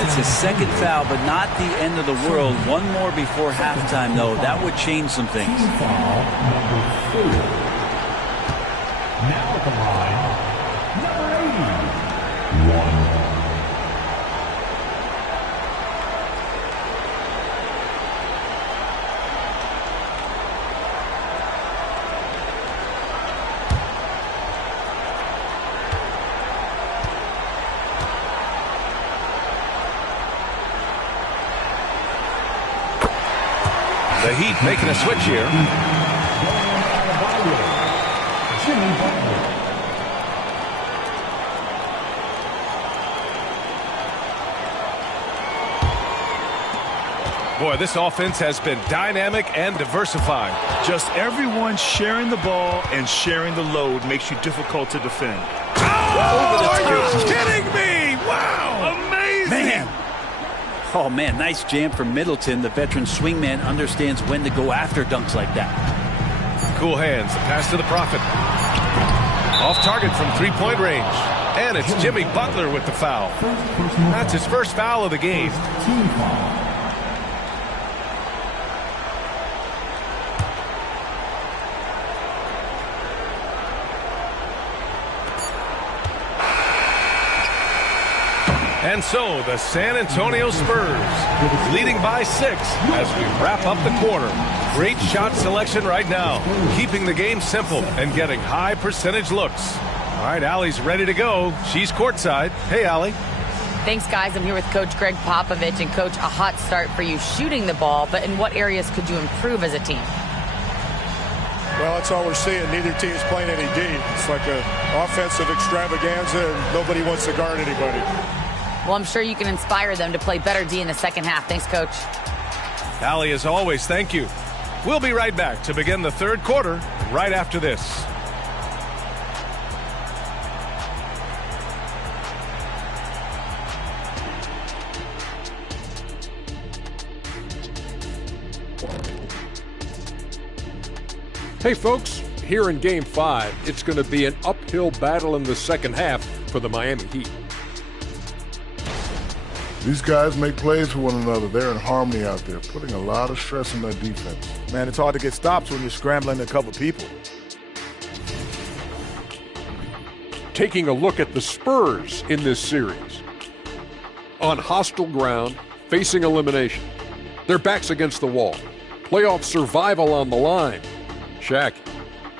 It's his second foul, but not the end of the world. One more before halftime, though. That would change some things. Foul number 4. Now at the line, number 80. 1. The Heat making a switch here. Boy, this offense has been dynamic and diversified. Just everyone sharing the ball and sharing the load makes you difficult to defend. Oh, are you kidding me? Wow! Amazing! Man. Oh, man, nice jam from Middleton. The veteran swingman understands when to go after dunks like that. Cool Hands. The pass to the Prophet. Off target from three-point range. And it's Jimmy Butler with the foul. That's his first foul of the game. Team foul. And so the San Antonio Spurs leading by 6 as we wrap up the quarter. Great shot selection right now, keeping the game simple and getting high percentage looks. All right, Allie's ready to go. She's courtside. Hey, Allie. Thanks, guys. I'm here with Coach Greg Popovich. And, Coach, a hot start for you shooting the ball, but in what areas could you improve as a team? Well, that's all we're seeing. Neither team's playing any D. It's like an offensive extravaganza, and nobody wants to guard anybody. Well, I'm sure you can inspire them to play better D in the second half. Thanks, Coach. Allie, as always, thank you. We'll be right back to begin the third quarter right after this. Hey folks, here in Game 5, it's going to be an uphill battle in the second half for the Miami Heat. These guys make plays for one another. They're in harmony out there, putting a lot of stress on their defense. Man, it's hard to get stops when you're scrambling to cover people. Taking a look at the Spurs in this series. On hostile ground, facing elimination. Their backs against the wall. Playoff survival on the line. Shaq,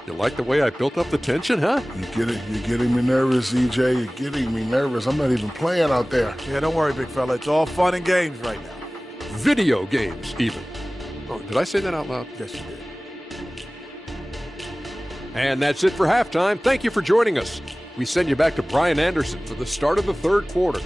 You like the way I built up the tension, huh? You're getting me nervous, EJ. You're getting me nervous. I'm not even playing out there. Yeah, don't worry, big fella. It's all fun and games right now. Video games, even. Oh, did I say that out loud? Yes, you did. And that's it for halftime. Thank you for joining us. We send you back to Brian Anderson for the start of the third quarter.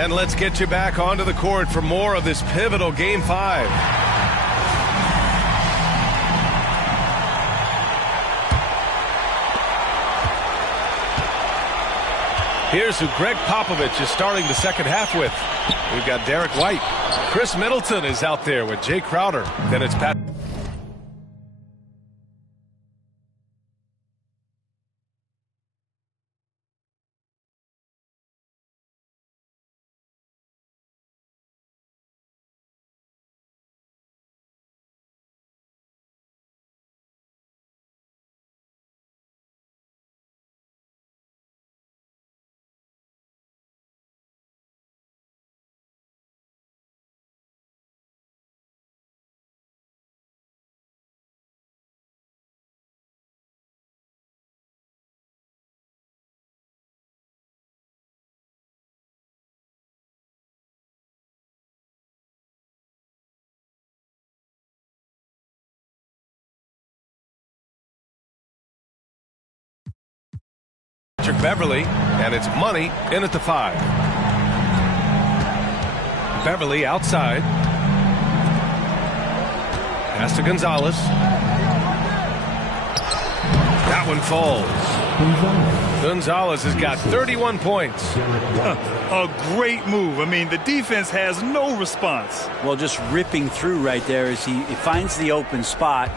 And let's get you back onto the court for more of this pivotal Game 5. Here's who Greg Popovich is starting the second half with. We've got Derek White. Chris Middleton is out there with Jay Crowder. Then it's Pat. Beverly, and it's money in at the 5. Beverly outside. Pass to Gonzalez. That one falls. Gonzalez has got 31 points. A great move. I mean, the defense has no response. Well, just ripping through right there as he finds the open spot.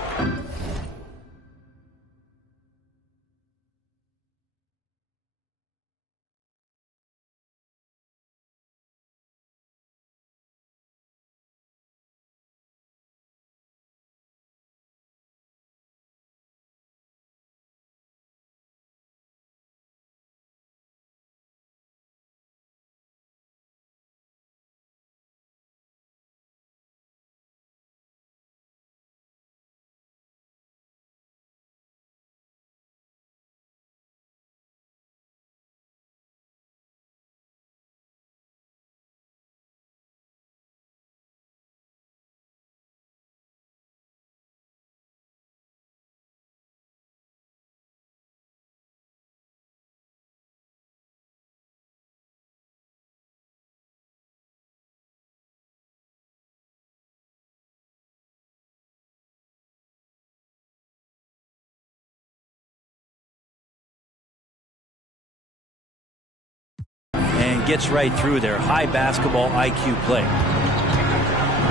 And gets right through there. High basketball IQ play.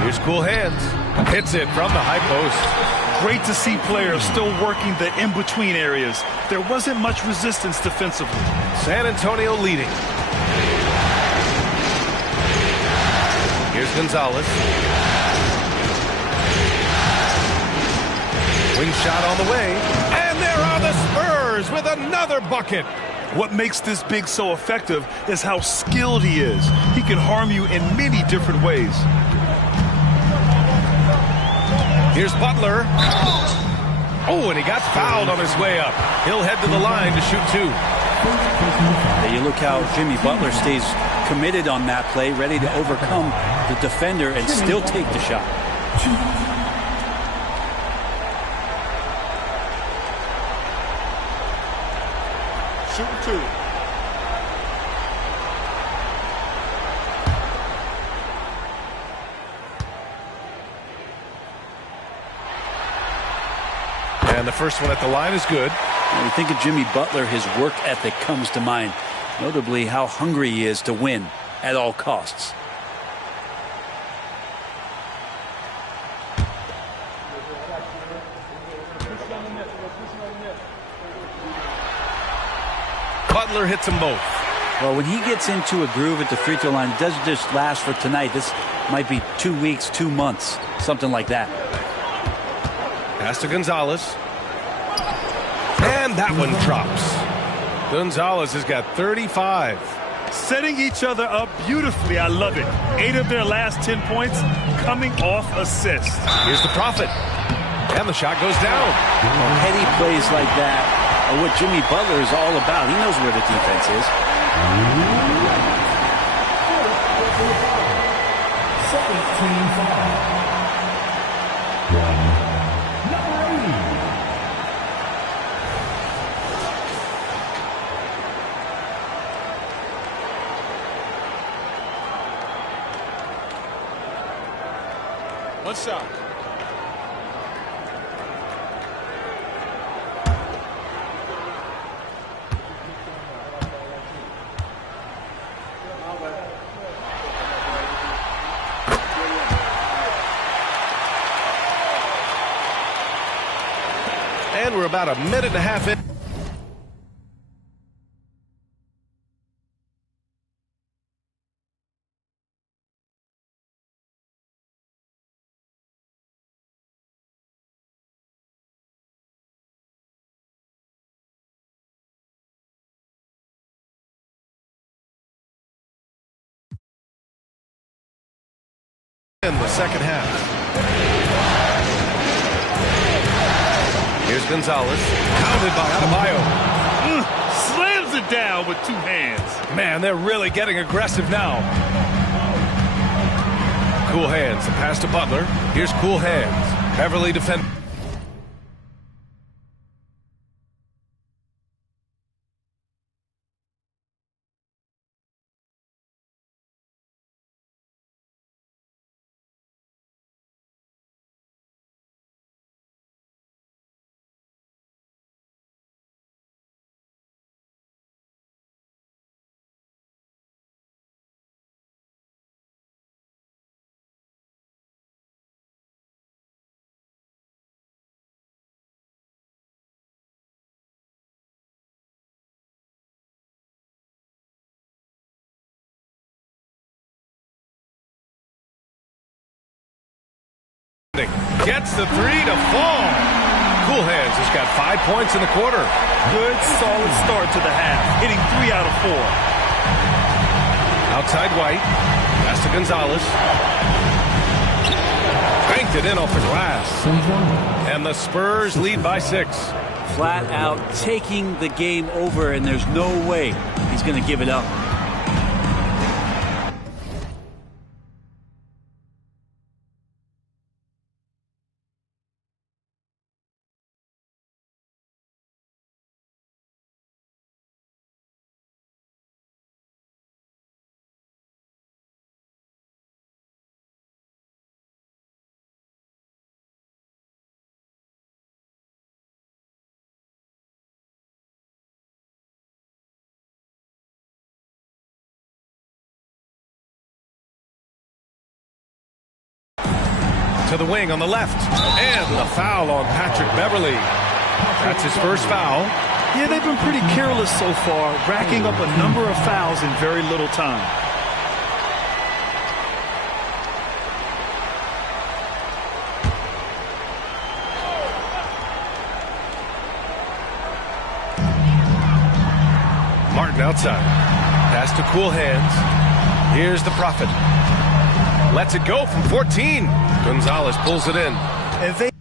Here's cool hands. Hits it from the high post. Great to see players still working the in-between areas. There wasn't much resistance defensively. San Antonio leading. Here's Gonzalez. Wing shot on the way. And there are the Spurs with another bucket. What makes this big so effective is how skilled he is. He can harm you in many different ways. Here's Butler. Oh, and he got fouled on his way up. He'll head to the line to shoot 2. There you look how Jimmy Butler stays committed on that play, ready to overcome the defender and still take the shot. Shooting 2. And the first one at the line is good. When you think of Jimmy Butler, his work ethic comes to mind. Notably how hungry he is to win at all costs. Butler hits them both. Well, when he gets into a groove at the free throw line, it doesn't just last for tonight. This might be 2 weeks, 2 months, something like that. Pass to Gonzalez. And that one drops. Gonzalez has got 35. Setting each other up beautifully. I love it. 8 of their last 10 points coming off assists. Here's the Prophet. And the shot goes down. Well, heady plays like that are what Jimmy Butler is all about. He knows where the defense is. 17-5. One shot. And we're about a minute and a half in. In the second half. Here's Gonzalez, pounded by Adebayo. Slams it down with two hands. Man, they're really getting aggressive now. Cool hands, the pass to Butler. Here's cool hands. Beverly defend. Gets the three to fall. Cool hands has got 5 points in the quarter. Good, solid start to the half, hitting 3 out of 4. Outside White. Pass to Gonzalez. Banked it in off the glass. And the Spurs lead by 6. Flat out taking the game over, and there's no way he's going to give it up. To the wing on the left. And the foul on Patrick Beverly. That's his first foul. Yeah, they've been pretty careless so far, racking up a number of fouls in very little time. Martin outside. Pass to cool hands. Here's the Prophet. Lets it go from 14. Gonzalez pulls it in. And they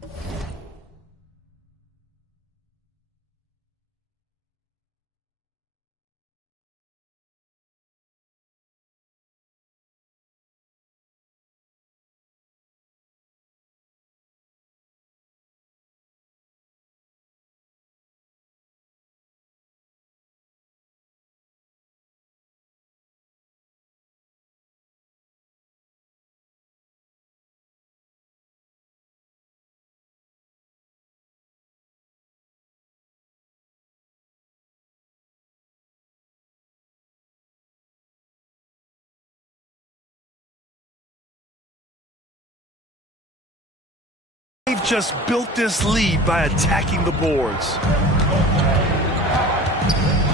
They've just built this lead by attacking the boards.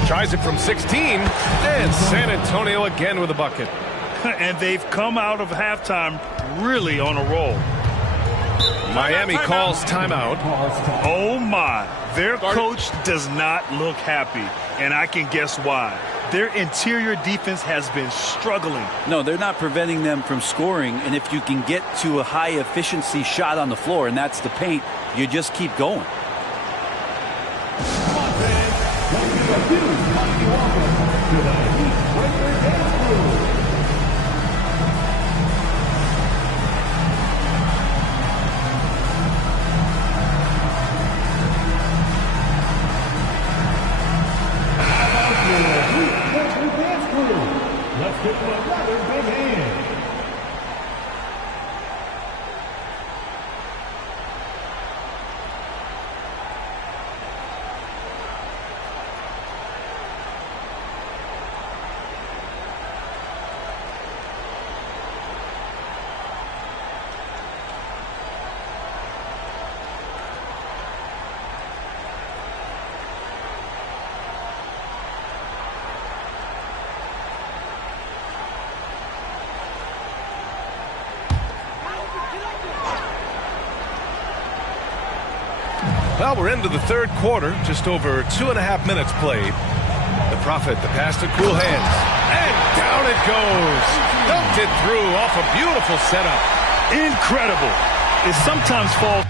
Tries it from 16, and San Antonio again with a bucket. And they've come out of halftime really on a roll. Miami calls timeout. Oh my, their coach does not look happy, and I can guess why. Their interior defense has been struggling. No, they're not preventing them from scoring, and if you can get to a high-efficiency shot on the floor, and that's the paint, you just keep going. Well, we're into the third quarter, just over 2.5 minutes played. The Prophet, the pass to Cool Hands, and down it goes. Dunked it through off a beautiful setup. Incredible. It sometimes falls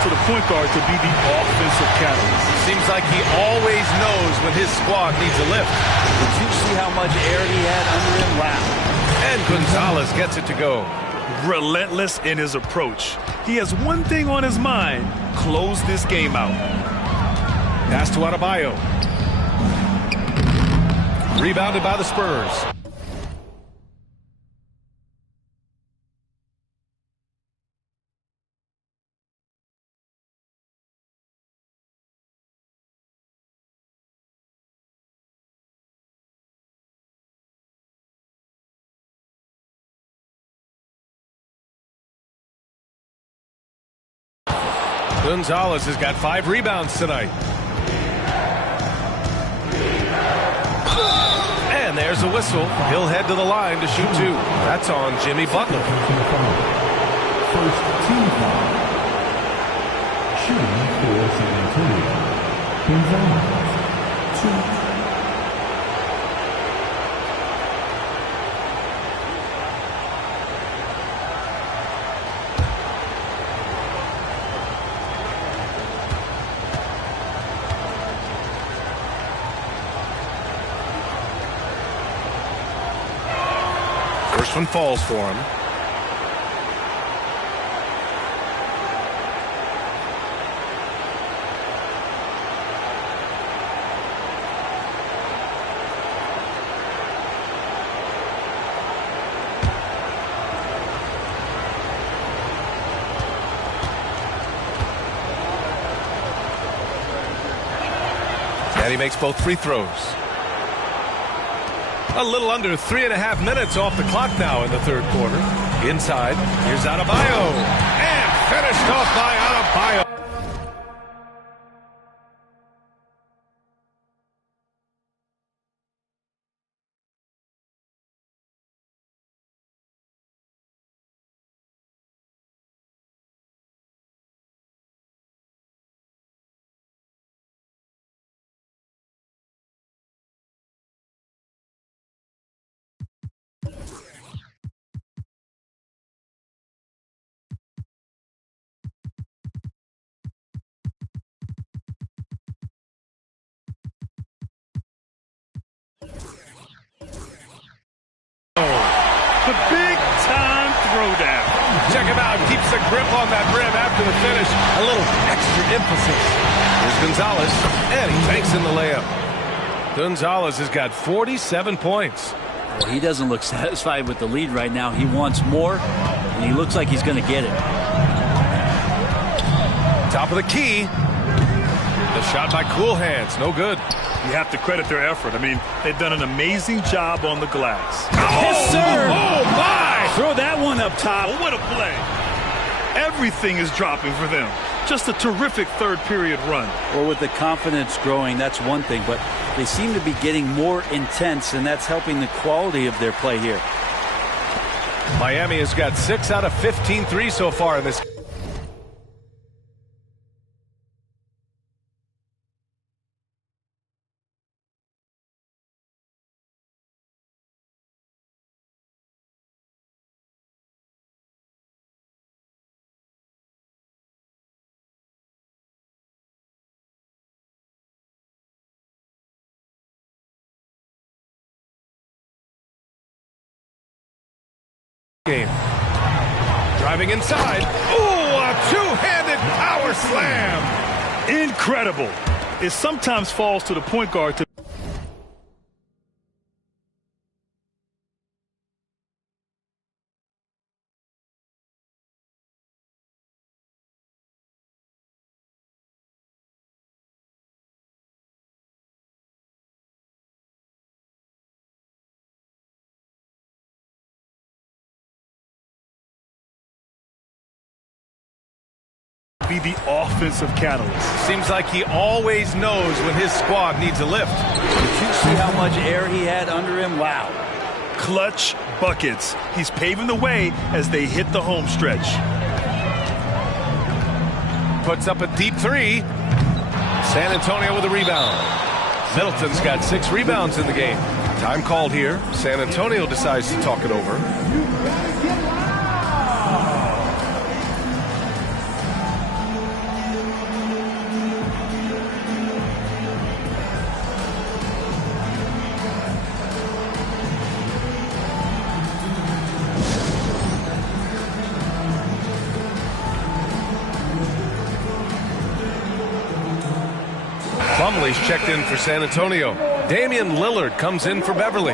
to the point guard to be the offensive catalyst. Seems like he always knows when his squad needs a lift. Did you see how much air he had under him? Wow. And Gonzalez gets it to go. Relentless in his approach. He has one thing on his mind: close this game out. Pass to Adebayo. Rebounded by the Spurs. Gonzalez has got 5 rebounds tonight. And there's a whistle. He'll head to the line to shoot 2. That's on Jimmy Butler. First team foul. Shooting for San Antonio. Gonzalez. 2. First one falls for him. And he makes both free throws. A little under 3.5 minutes off the clock now in the third quarter. Inside, here's Adebayo. And finished off by Adebayo. The big-time throwdown. Check him out. Keeps the grip on that rim after the finish. A little extra emphasis. Here's Gonzalez, and he banks in the layup. Gonzalez has got 47 points. Well, he doesn't look satisfied with the lead right now. He wants more, and he looks like he's going to get it. Top of the key. The shot by Cool Hands. No good. You have to credit their effort. I mean, they've done an amazing job on the glass. Yes, sir. Oh, my! Throw that one up top. Oh, what a play. Everything is dropping for them. Just a terrific third-period run. Well, with the confidence growing, that's one thing, but they seem to be getting more intense, and that's helping the quality of their play here. Miami has got 6 out of 15 threes so far in this. Game. Driving inside. Ooh, a two-handed power slam. Incredible. It sometimes falls to the point guard to be the offensive catalyst. Seems like he always knows when his squad needs a lift. Did you see how much air he had under him? Wow. Clutch buckets. He's paving the way as they hit the home stretch. Puts up a deep three. San Antonio with a rebound. Middleton's got 6 rebounds in the game. Time called here. San Antonio decides to talk it over. Plumlee's checked in for San Antonio. Damian Lillard comes in for Beverly.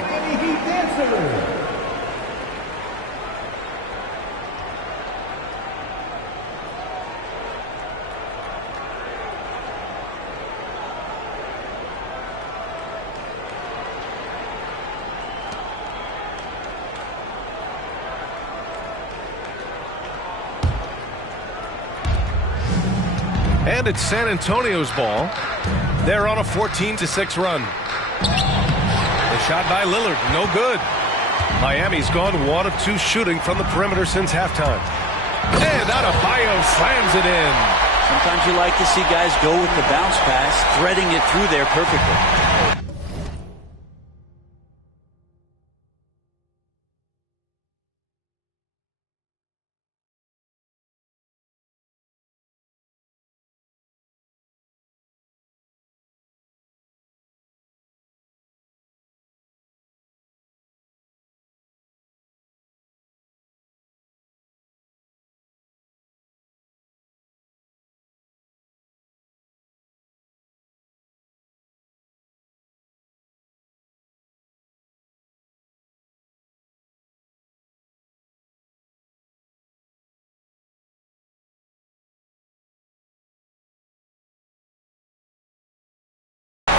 And it's San Antonio's ball. They're on a 14-6 run. The shot by Lillard, no good. Miami's gone 1 of 2 shooting from the perimeter since halftime. And Adebayo slams it in. Sometimes you like to see guys go with the bounce pass, threading it through there perfectly.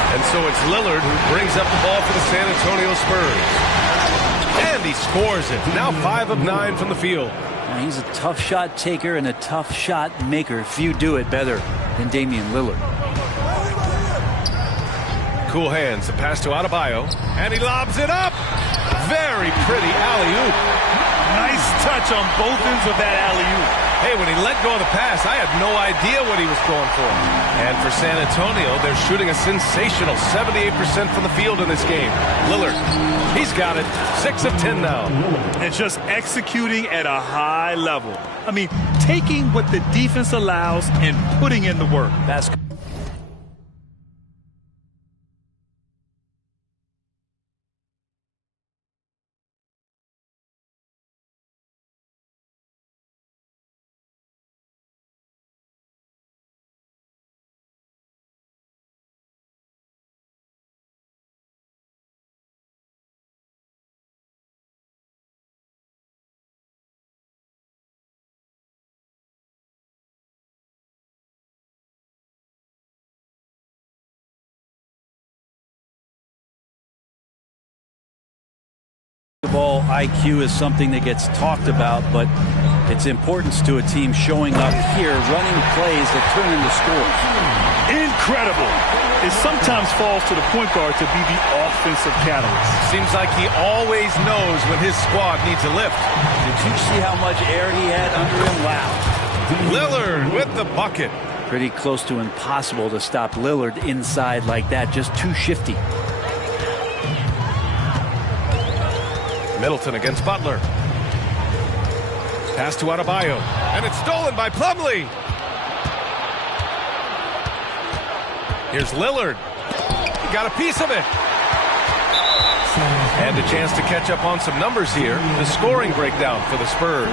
And so it's Lillard who brings up the ball for the San Antonio Spurs. And he scores it. Now 5 of 9 from the field. Now he's a tough shot taker and a tough shot maker. Few do it better than Damian Lillard. Cool hands. The pass to Adebayo. And he lobs it up. Very pretty alley-oop. Nice touch on both ends of that alley-oop. Hey, when he let go of the pass, I had no idea what he was going for. And for San Antonio, they're shooting a sensational 78% from the field in this game. Lillard, he's got it. 6 of 10 now. And just executing at a high level. I mean, taking what the defense allows and putting in the work. That's ball IQ is something that gets talked about, but its importance to a team showing up here, running plays that turn into scores. Incredible. It sometimes falls to the point guard to be the offensive catalyst. Seems like he always knows when his squad needs a lift. Did you see how much air he had under him? Wow. Lillard with the bucket. Pretty close to impossible to stop Lillard inside like that. Just too shifty. Middleton against Butler. Pass to Adebayo. And it's stolen by Plumlee. Here's Lillard. He got a piece of it. And a chance to catch up on some numbers here. The scoring breakdown for the Spurs.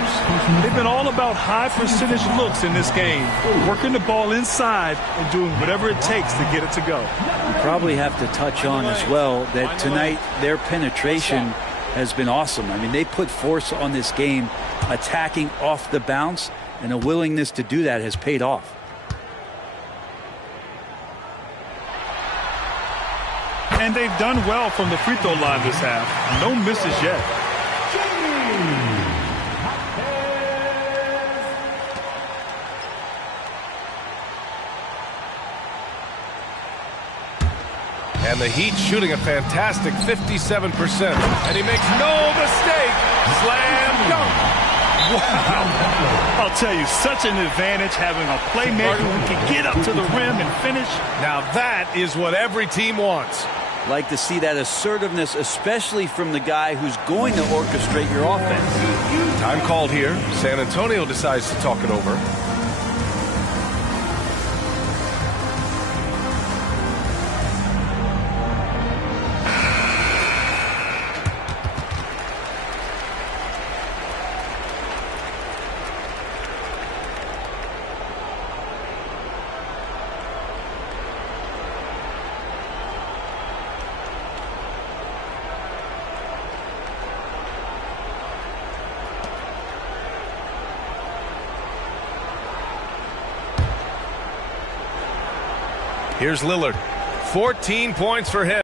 They've been all about high percentage looks in this game. Working the ball inside and doing whatever it takes to get it to go. You probably have to touch on as well that tonight their penetration has been awesome. I mean, they put force on this game, attacking off the bounce, and a willingness to do that has paid off. And they've done well from the free throw line this half. No misses yet. And the Heat shooting a fantastic 57%. And he makes no mistake. Slam dunk. Wow. I'll tell you, such an advantage having a playmaker who can get up to the rim and finish. Now that is what every team wants. Like to see that assertiveness, especially from the guy who's going to orchestrate your offense. Time called here. San Antonio decides to talk it over. Here's Lillard. 14 points for him.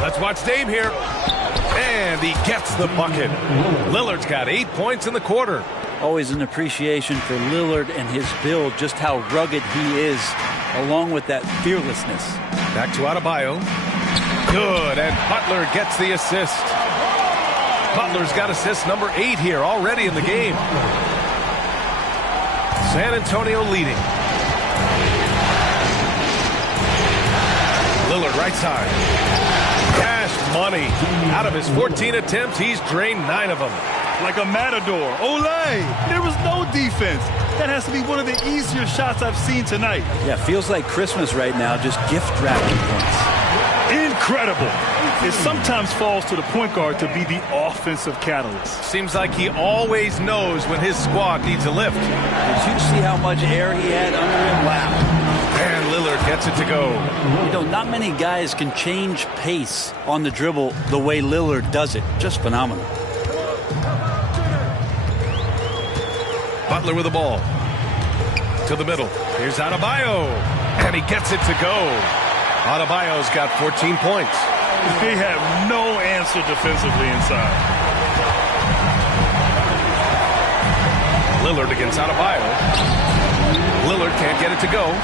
Let's watch Dame here. And he gets the bucket. Lillard's got 8 points in the quarter. Always an appreciation for Lillard and his build, just how rugged he is, along with that fearlessness. Back to Adebayo. Good, and Butler gets the assist. Butler's got assist number 8 here already in the game. San Antonio leading. Lillard right side. Cash money. Out of his 14 attempts, he's drained 9 of them. Like a matador. Olay! There was no defense. That has to be one of the easier shots I've seen tonight. Yeah, feels like Christmas right now, just gift wrapping points. Incredible. It sometimes falls to the point guard to be the offensive catalyst. Seems like he always knows when his squad needs a lift. Did you see how much air he had under him? Wow. And Lillard gets it to go. You know, not many guys can change pace on the dribble the way Lillard does it. Just phenomenal. Butler with the ball. To the middle. Here's Adebayo. And he gets it to go. Adebayo's got 14 points. They have no answer defensively inside. Lillard against Adebayo. Lillard can't get it to go.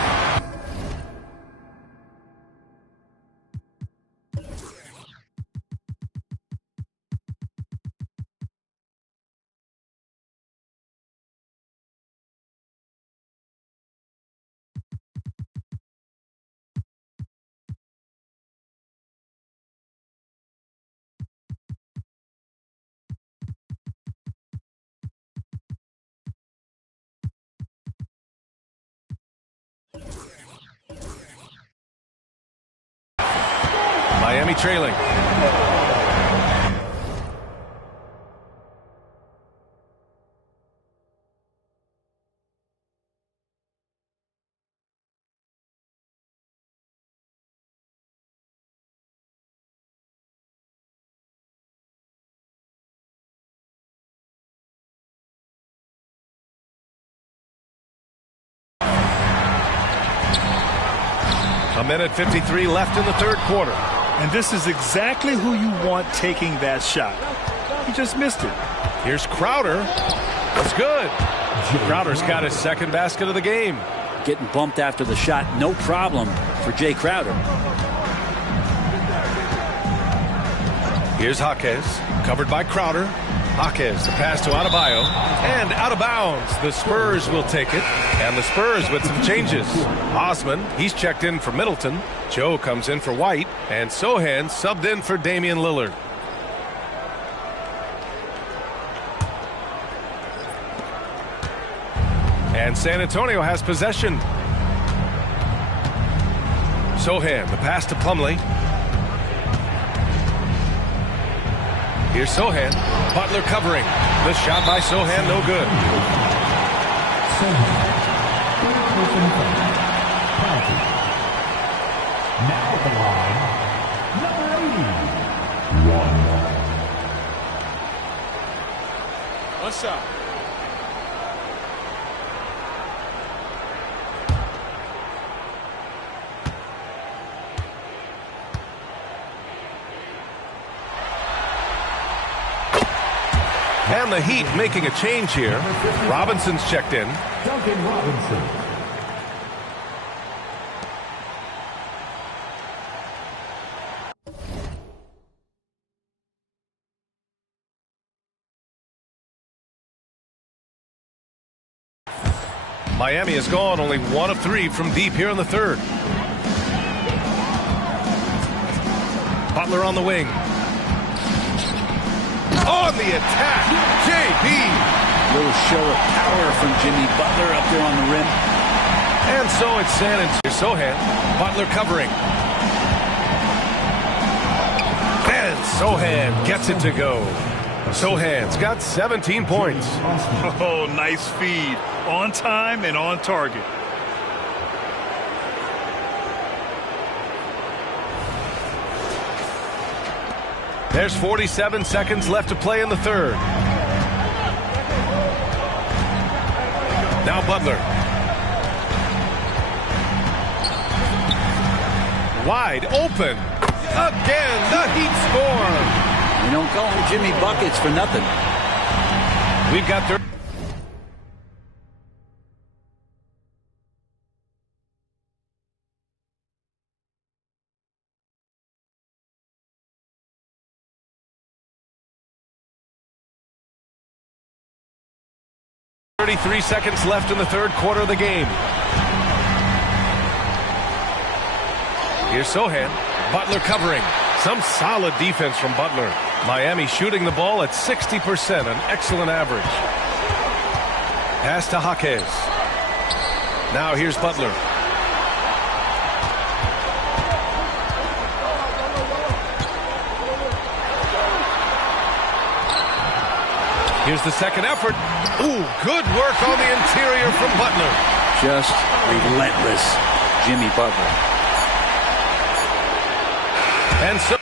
Miami trailing. A minute 53 left in the third quarter. And this is exactly who you want taking that shot. He just missed it. Here's Crowder. That's good. Crowder's got his second basket of the game. Getting bumped after the shot, no problem for Jay Crowder. Here's Jaquez, covered by Crowder. Jaquez, the pass to Adebayo, and out of bounds. The Spurs will take it, and the Spurs with some changes. Osman, he's checked in for Middleton. Joe comes in for White, and Sohan subbed in for Damian Lillard. And San Antonio has possession. Sohan, the pass to Plumlee. Here's Sohan. Butler covering. The shot by Sohan, no good. Now at the line, number 81. What's up? And the Heat making a change here. Robinson's checked in. Duncan Robinson. Miami has gone only 1 of 3 from deep here in the third. Butler on the wing. On the attack, JB. Little show of power from Jimmy Butler up there on the rim. And so it's San Antonio. Sohan, Butler covering. And Sohan gets it to go. Sohan's got 17 points. Oh, nice feed. On time and on target. There's 47 seconds left to play in the third. Now Butler. Wide open. Again, the Heat score. You don't call him Jimmy Buckets for nothing. We've got 30. .33 seconds left in the third quarter of the game. Here's Sohan. Butler covering. Some solid defense from Butler. Miami shooting the ball at 60%, an excellent average. Pass to Jaquez. Now here's Butler. Here's the second effort. Ooh, good work on the interior from Butler. Just relentless, Jimmy Butler. And so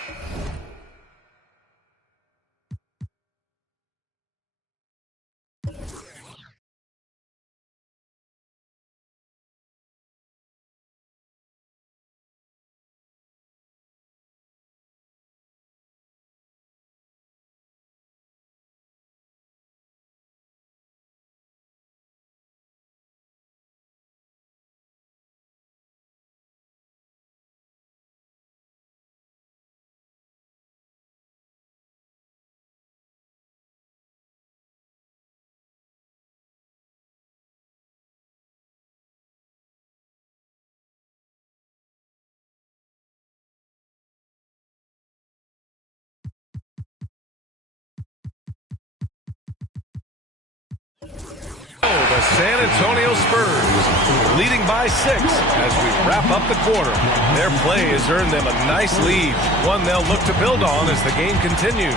the San Antonio Spurs leading by 6 as we wrap up the quarter. Their play has earned them a nice lead, one they'll look to build on as the game continues.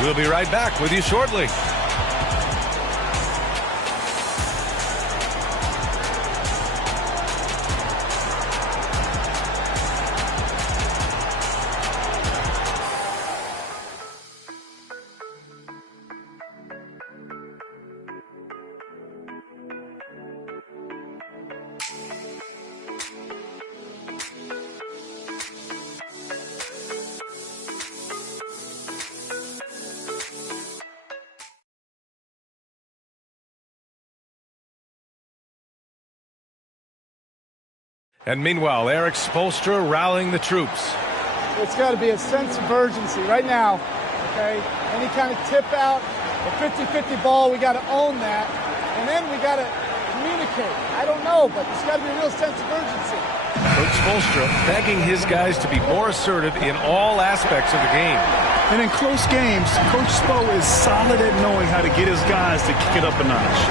We'll be right back with you shortly. And meanwhile, Eric Spoelstra rallying the troops. It's got to be a sense of urgency right now, okay? Any kind of tip out, a 50-50 ball, we got to own that. And then we got to communicate. I don't know, but there's got to be a real sense of urgency. Coach Spoelstra begging his guys to be more assertive in all aspects of the game. And in close games, Coach Spo is solid at knowing how to get his guys to kick it up a notch.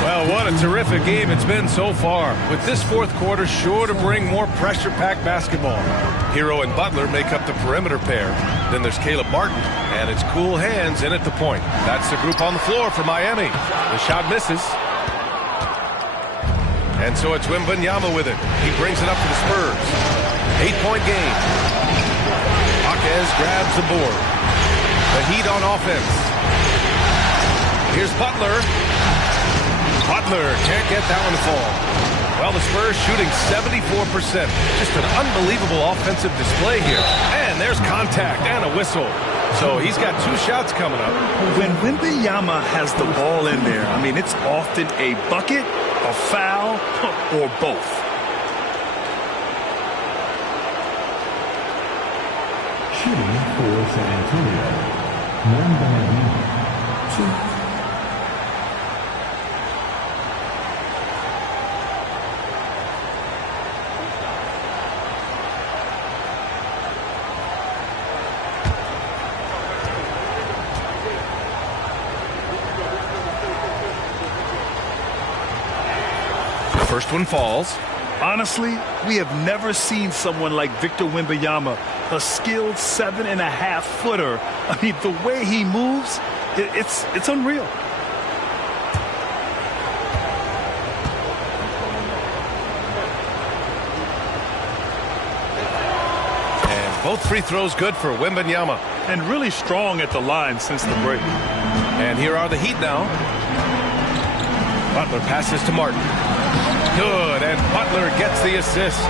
Well, what a terrific game it's been so far, with this fourth quarter sure to bring more pressure-packed basketball. Hero and Butler make up the perimeter pair. Then there's Caleb Martin, and it's cool hands in at the point. That's the group on the floor for Miami. The shot misses. And so it's Wembanyama with it. He brings it up to the Spurs. 8-point game. Jaquez grabs the board. The Heat on offense. Here's Butler. Butler can't get that one to fall. Well, the Spurs shooting 74%. Just an unbelievable offensive display here. And there's contact and a whistle. So he's got 2 shots coming up. When Wembanyama has the ball in there, I mean, it's often a bucket, a foul, or both. Shooting for San Antonio, Wembanyama, 2. First one falls. Honestly, we have never seen someone like Victor Wembanyama, a skilled 7.5-footer. I mean, the way he moves, it's unreal. And both free throws good for Wembanyama. And really strong at the line since the break. And here are the Heat now. Butler passes to Martin. Good, and Butler gets the assist.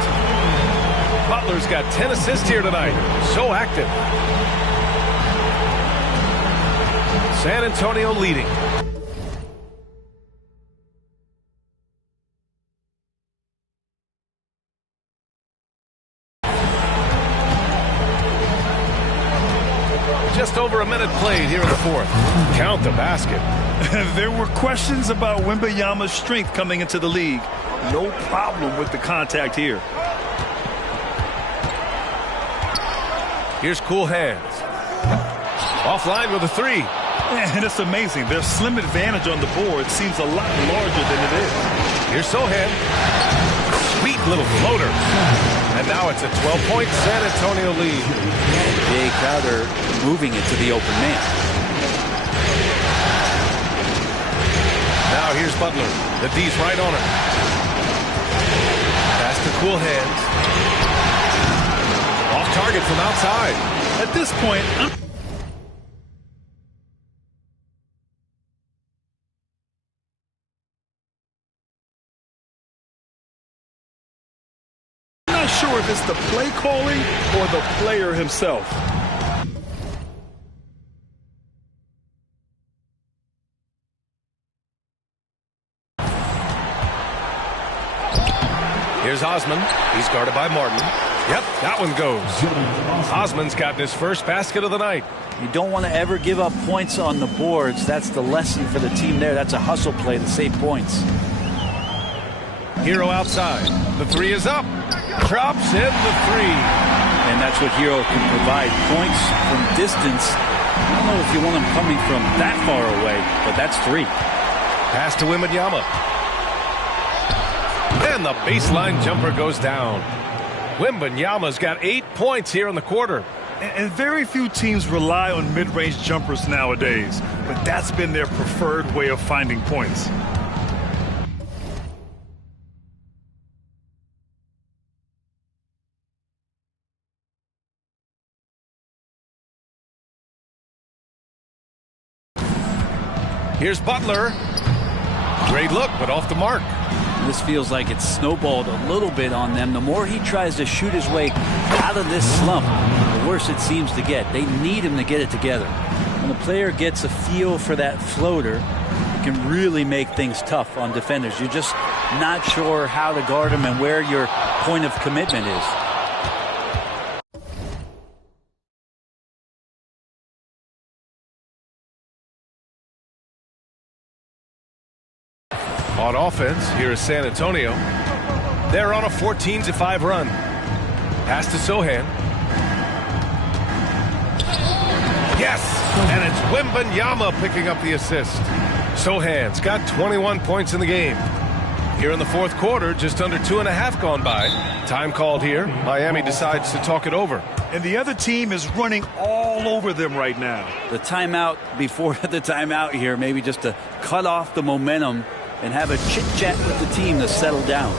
Butler's got 10 assists here tonight. So active. San Antonio leading. Just over a minute played here in the fourth. Count the basket. There were questions about Wembanyama's strength coming into the league. No problem with the contact here. Here's cool hands. Offline with a 3. And it's amazing. Their slim advantage on the board seems a lot larger than it is. Here's Sohan. Sweet little floater. And now it's a 12-point San Antonio lead. Jay Crowder moving it to the open man. Now here's Butler. The D's right on him. Pass to cool hands. Off target from outside. At this point, I'm not sure if it's the play calling or the player himself. Here's Osman. He's guarded by Martin. Yep, that one goes. Osman's gotten his first basket of the night. You don't want to ever give up points on the boards. That's the lesson for the team there. That's a hustle play to save points. Hero outside. The 3 is up. Drops in the 3. And that's what Hero can provide. Points from distance. I don't know if you want them coming from that far away, but that's 3. Pass to Wembanyama. And the baseline jumper goes down. Wembanyama's got 8 points here in the quarter. And very few teams rely on mid-range jumpers nowadays, but that's been their preferred way of finding points. Here's Butler. Great look, but off the mark. This feels like it's snowballed a little bit on them. The more he tries to shoot his way out of this slump, the worse it seems to get. They need him to get it together. When the player gets a feel for that floater, it can really make things tough on defenders. You're just not sure how to guard him and where your point of commitment is. On offense, here is San Antonio. They're on a 14-5 run. Pass to Sohan. Yes! And it's Wembanyama picking up the assist. Sohan's got 21 points in the game. Here in the fourth quarter, just under 2.5 gone by. Time called here. Miami decides to talk it over. And the other team is running all over them right now. The timeout before the timeout here, maybe just to cut off the momentum and have a chit-chat with the team to settle down.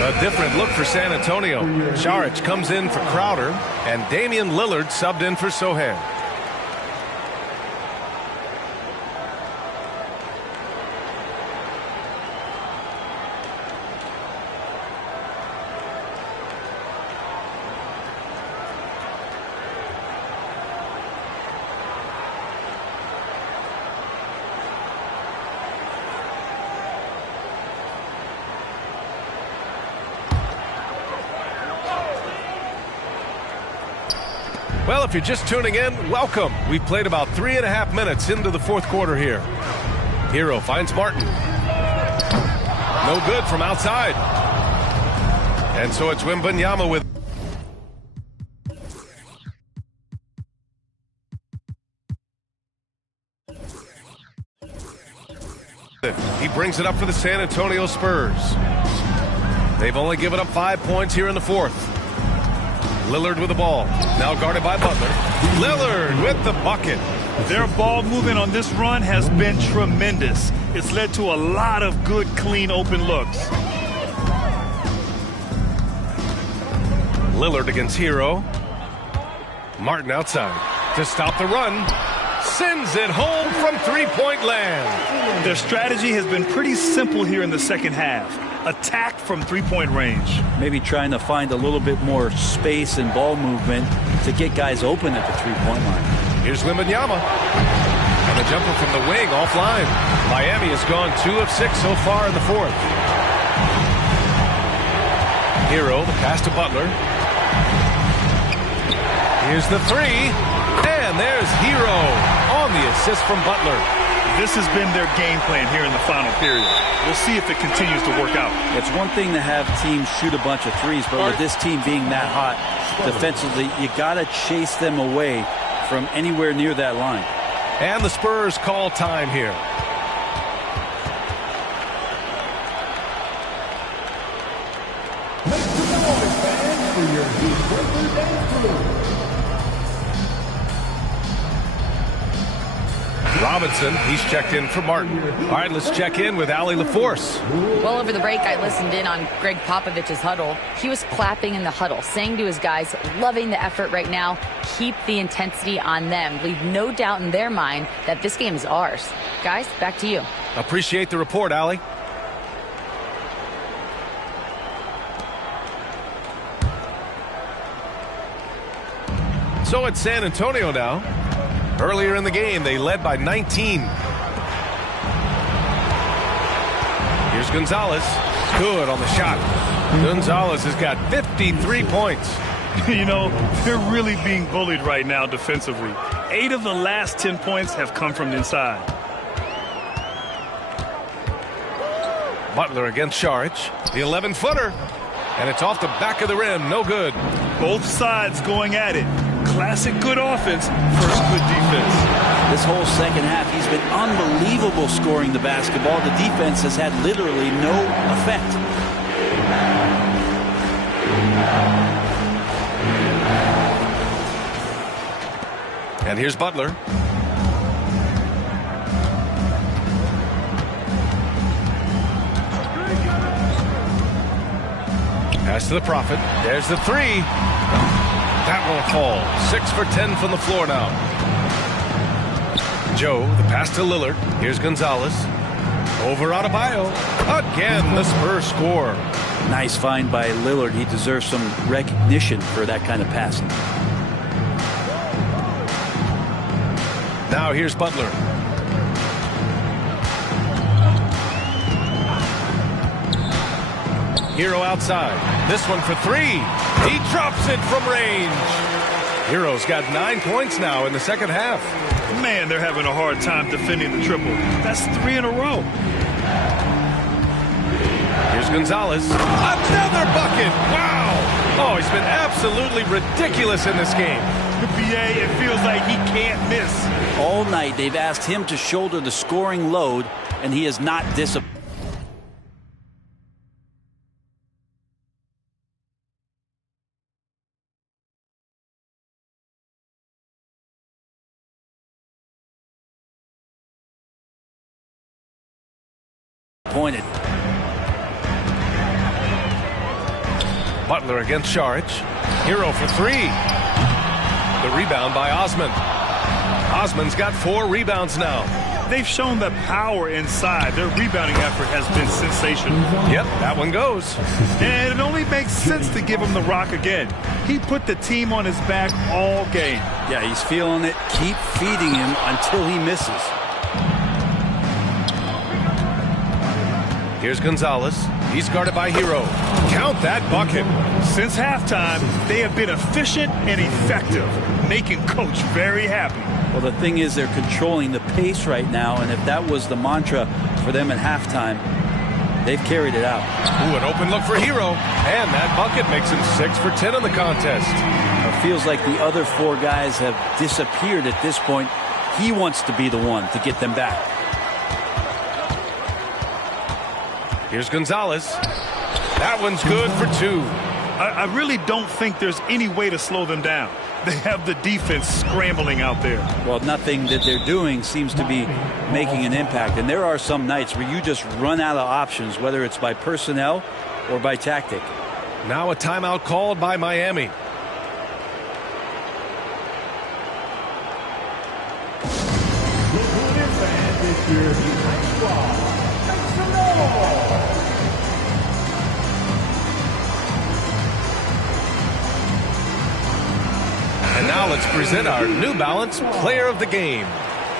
A different look for San Antonio. Šarić comes in for Crowder, and Damian Lillard subbed in for Sohan. Well, if you're just tuning in, welcome. We've played about 3.5 minutes into the fourth quarter here. Hero finds Martin. No good from outside. And so it's Wembanyama with... He brings it up for the San Antonio Spurs. They've only given up 5 points here in the fourth. Lillard with the ball. Now guarded by Butler. Lillard with the bucket. Their ball movement on this run has been tremendous. It's led to a lot of good, clean, open looks. Lillard against Hero. Martin outside to stop the run. Sends it home from three-point land. Their strategy has been pretty simple here in the second half. Attack from three-point range. Maybe trying to find a little bit more space and ball movement to get guys open at the three-point line. Here's Wembanyama. And the jumper from the wing offline. Miami has gone 2 of 6 so far in the fourth. Hero, the pass to Butler. Here's the three. And there's Hero on the assist from Butler. This has been their game plan here in the final period. We'll see if it continues to work out. It's one thing to have teams shoot a bunch of threes, but with this team being that hot defensively, you got to chase them away from anywhere near that line. And the Spurs call time here. Make some noise, fans, for your Detroit dance crew. Robinson, he's checked in for Martin. All right, let's check in with Allie LaForce. Well, over the break, I listened in on Greg Popovich's huddle. He was clapping in the huddle, saying to his guys, loving the effort right now, keep the intensity on them. Leave no doubt in their mind that this game is ours. Guys, back to you. Appreciate the report, Allie. So it's San Antonio now. Earlier in the game, they led by 19. Here's Gonzalez. Good on the shot. Gonzalez has got 53 points. You know, they're really being bullied right now defensively. 8 of the last 10 points have come from inside. Butler against Šarić. The 11-footer. And it's off the back of the rim. No good. Both sides going at it. Classic good offense versus good defense. This whole second half, he's been unbelievable scoring the basketball. The defense has had literally no effect. And here's Butler. Pass to the Prophet. There's the three. That won't fall. 6 for 10 from the floor now. Joe, the pass to Lillard. Here's Gonzalez. Over Adebayo. Again, the Spurs score. Nice find by Lillard. He deserves some recognition for that kind of passing. Now here's Butler. Hero outside. This one for three. He drops it from range. Hero's got 9 points now in the second half. Man, they're having a hard time defending the triple. That's 3 in a row. Here's Gonzalez. Another bucket. Wow. Oh, he's been absolutely ridiculous in this game. The BA, it feels like he can't miss. All night, they've asked him to shoulder the scoring load, and he has not disappointed. Butler against Saric. Hero for three. The rebound by Osman. Osman's got 4 rebounds now. They've shown the power inside. Their rebounding effort has been sensational. Yep, that one goes. And it only makes sense to give him the rock again. He put the team on his back all game. Yeah, he's feeling it. Keep feeding him until he misses. Here's Gonzalez. He's guarded by Hero. Count that bucket. Since halftime, they have been efficient and effective, making Coach very happy. Well, the thing is, they're controlling the pace right now, and if that was the mantra for them at halftime, they've carried it out. Ooh, an open look for Hero. And that bucket makes him 6 for 10 in the contest. It feels like the other 4 guys have disappeared at this point. He wants to be the one to get them back. Here's Gonzalez. That one's good for 2. I really don't think there's any way to slow them down. They have the defense scrambling out there. Well, nothing that they're doing seems to be making an impact. And there are some nights where you just run out of options, whether it's by personnel or by tactic. Now a timeout called by Miami. And now let's present our New Balance Player of the Game.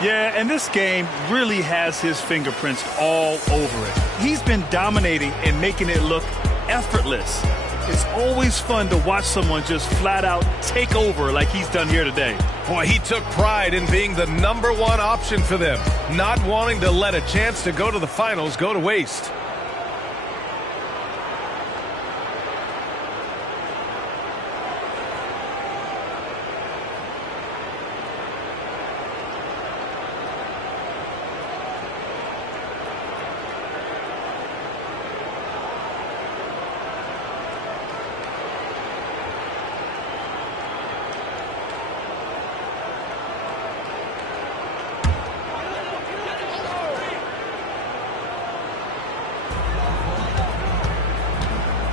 Yeah, and this game really has his fingerprints all over it. He's been dominating and making it look effortless. It's always fun to watch someone just flat out take over like he's done here today. Boy, he took pride in being the #1 option for them, not wanting to let a chance to go to the finals go to waste.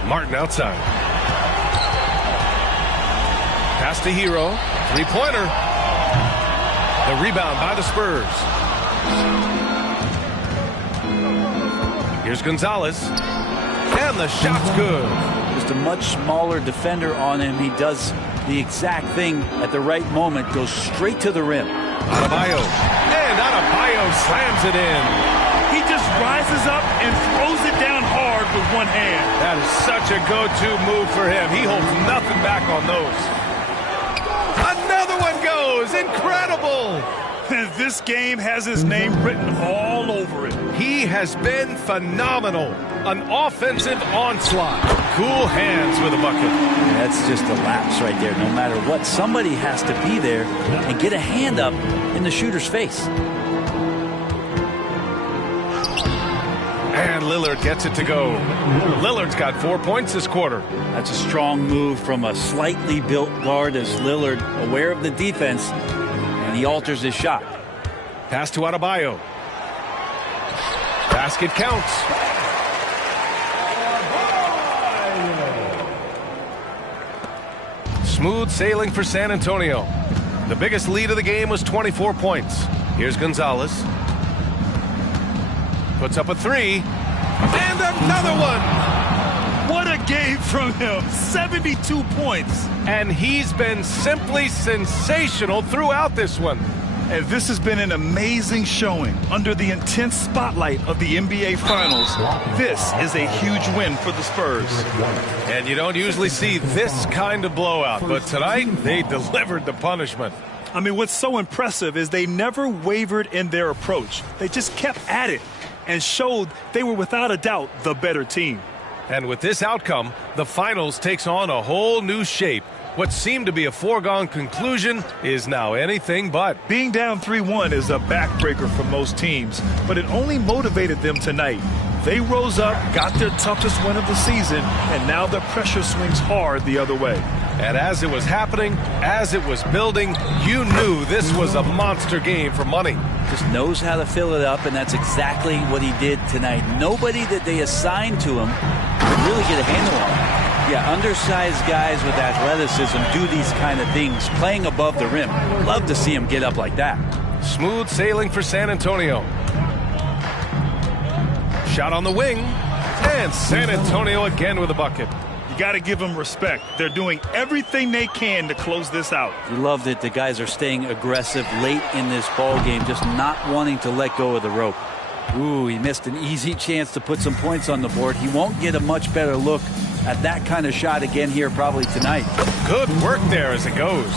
Martin outside. Pass to Hero. 3-pointer. The rebound by the Spurs. Here's Gonzalez. And the shot's good. Just a much smaller defender on him. He does the exact thing at the right moment. Goes straight to the rim. Adebayo. And Adebayo slams it in. He just rises up and throws it down hard with one hand. That is such a go-to move for him. He holds nothing back on those. Another one goes. Incredible. This game has his name written all over it. He has been phenomenal. An offensive onslaught. Cool hands with a bucket. That's just a lapse right there. No matter what, somebody has to be there and get a hand up in the shooter's face. And Lillard gets it to go. Lillard's got 4 points this quarter. That's a strong move from a slightly built guard as Lillard, aware of the defense, and he alters his shot. Pass to Adebayo. Basket counts. Smooth sailing for San Antonio. The biggest lead of the game was 24 points. Here's Gonzalez. Puts up a 3. And another one. What a game from him. 72 points. And he's been simply sensational throughout this one. And this has been an amazing showing under the intense spotlight of the NBA Finals. This is a huge win for the Spurs. And you don't usually see this kind of blowout, but tonight they delivered the punishment. I mean, what's so impressive is they never wavered in their approach. They just kept at it and showed they were without a doubt the better team. And with this outcome, the finals takes on a whole new shape. What seemed to be a foregone conclusion is now anything but. Being down 3-1 is a backbreaker for most teams, but it only motivated them tonight. They rose up, got their toughest win of the season, and now the pressure swings hard the other way. And as it was happening, as it was building, you knew this was a monster game for money. Just knows how to fill it up, and that's exactly what he did tonight. Nobody that they assigned to him could really get a handle on him. Yeah, undersized guys with athleticism do these kind of things, playing above the rim. Love to see him get up like that. Smooth sailing for San Antonio. Shot on the wing. And San Antonio again with a bucket. You got to give them respect. They're doing everything they can to close this out. You love that the guys are staying aggressive late in this ball game, just not wanting to let go of the rope. Ooh, he missed an easy chance to put some points on the board. He won't get a much better look at that kind of shot again here probably tonight. Good work there as it goes.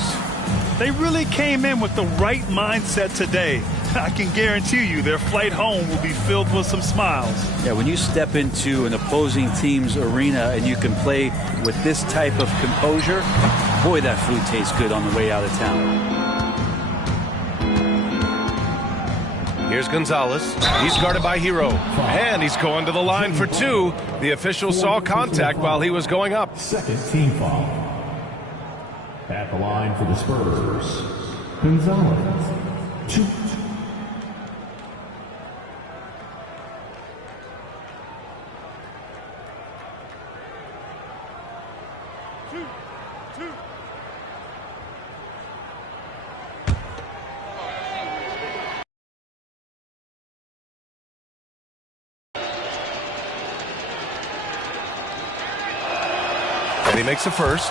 They really came in with the right mindset today. I can guarantee you their flight home will be filled with some smiles. Yeah, when you step into an opposing team's arena and you can play with this type of composure, boy, that food tastes good on the way out of town. Here's Gonzalez. He's guarded by Hero. And he's going to the line for two. The official saw contact while he was going up. Second team foul. At the line for the Spurs, Gonzalez. 2. And he makes a first.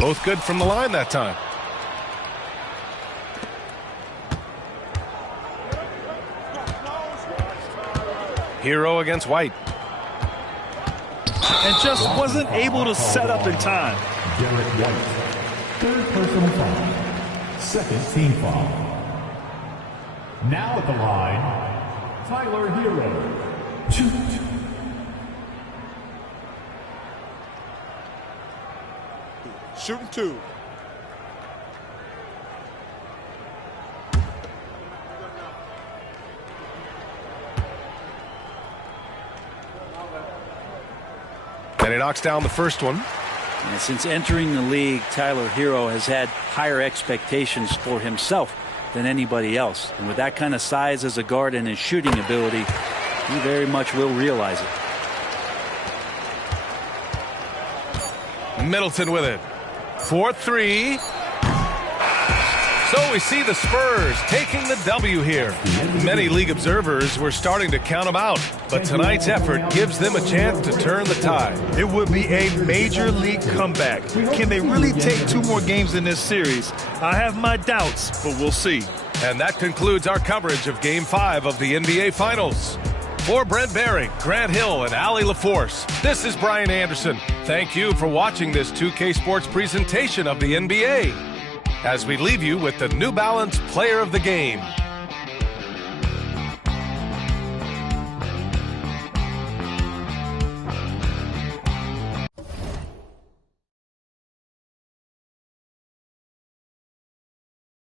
Both good from the line that time. Hero against White. And just wasn't able to set up in time. Garrett White. Third personal foul. Second team foul. Now at the line, Tyler Hero. 2. Shooting 2. And he knocks down the first one. And since entering the league, Tyler Hero has had higher expectations for himself than anybody else. And with that kind of size as a guard and his shooting ability, he very much will realize it. Middleton with it. 4-3. So we see the Spurs taking the W here. Many league observers were starting to count them out, but tonight's effort gives them a chance to turn the tide. It would be a major league comeback. Can they really take 2 more games in this series? I have my doubts, but we'll see. And that concludes our coverage of Game 5 of the NBA Finals. For Brent Barry, Grant Hill, and Allie LaForce, this is Brian Anderson. Thank you for watching this 2K Sports presentation of the NBA. As we leave you with the New Balance Player of the Game.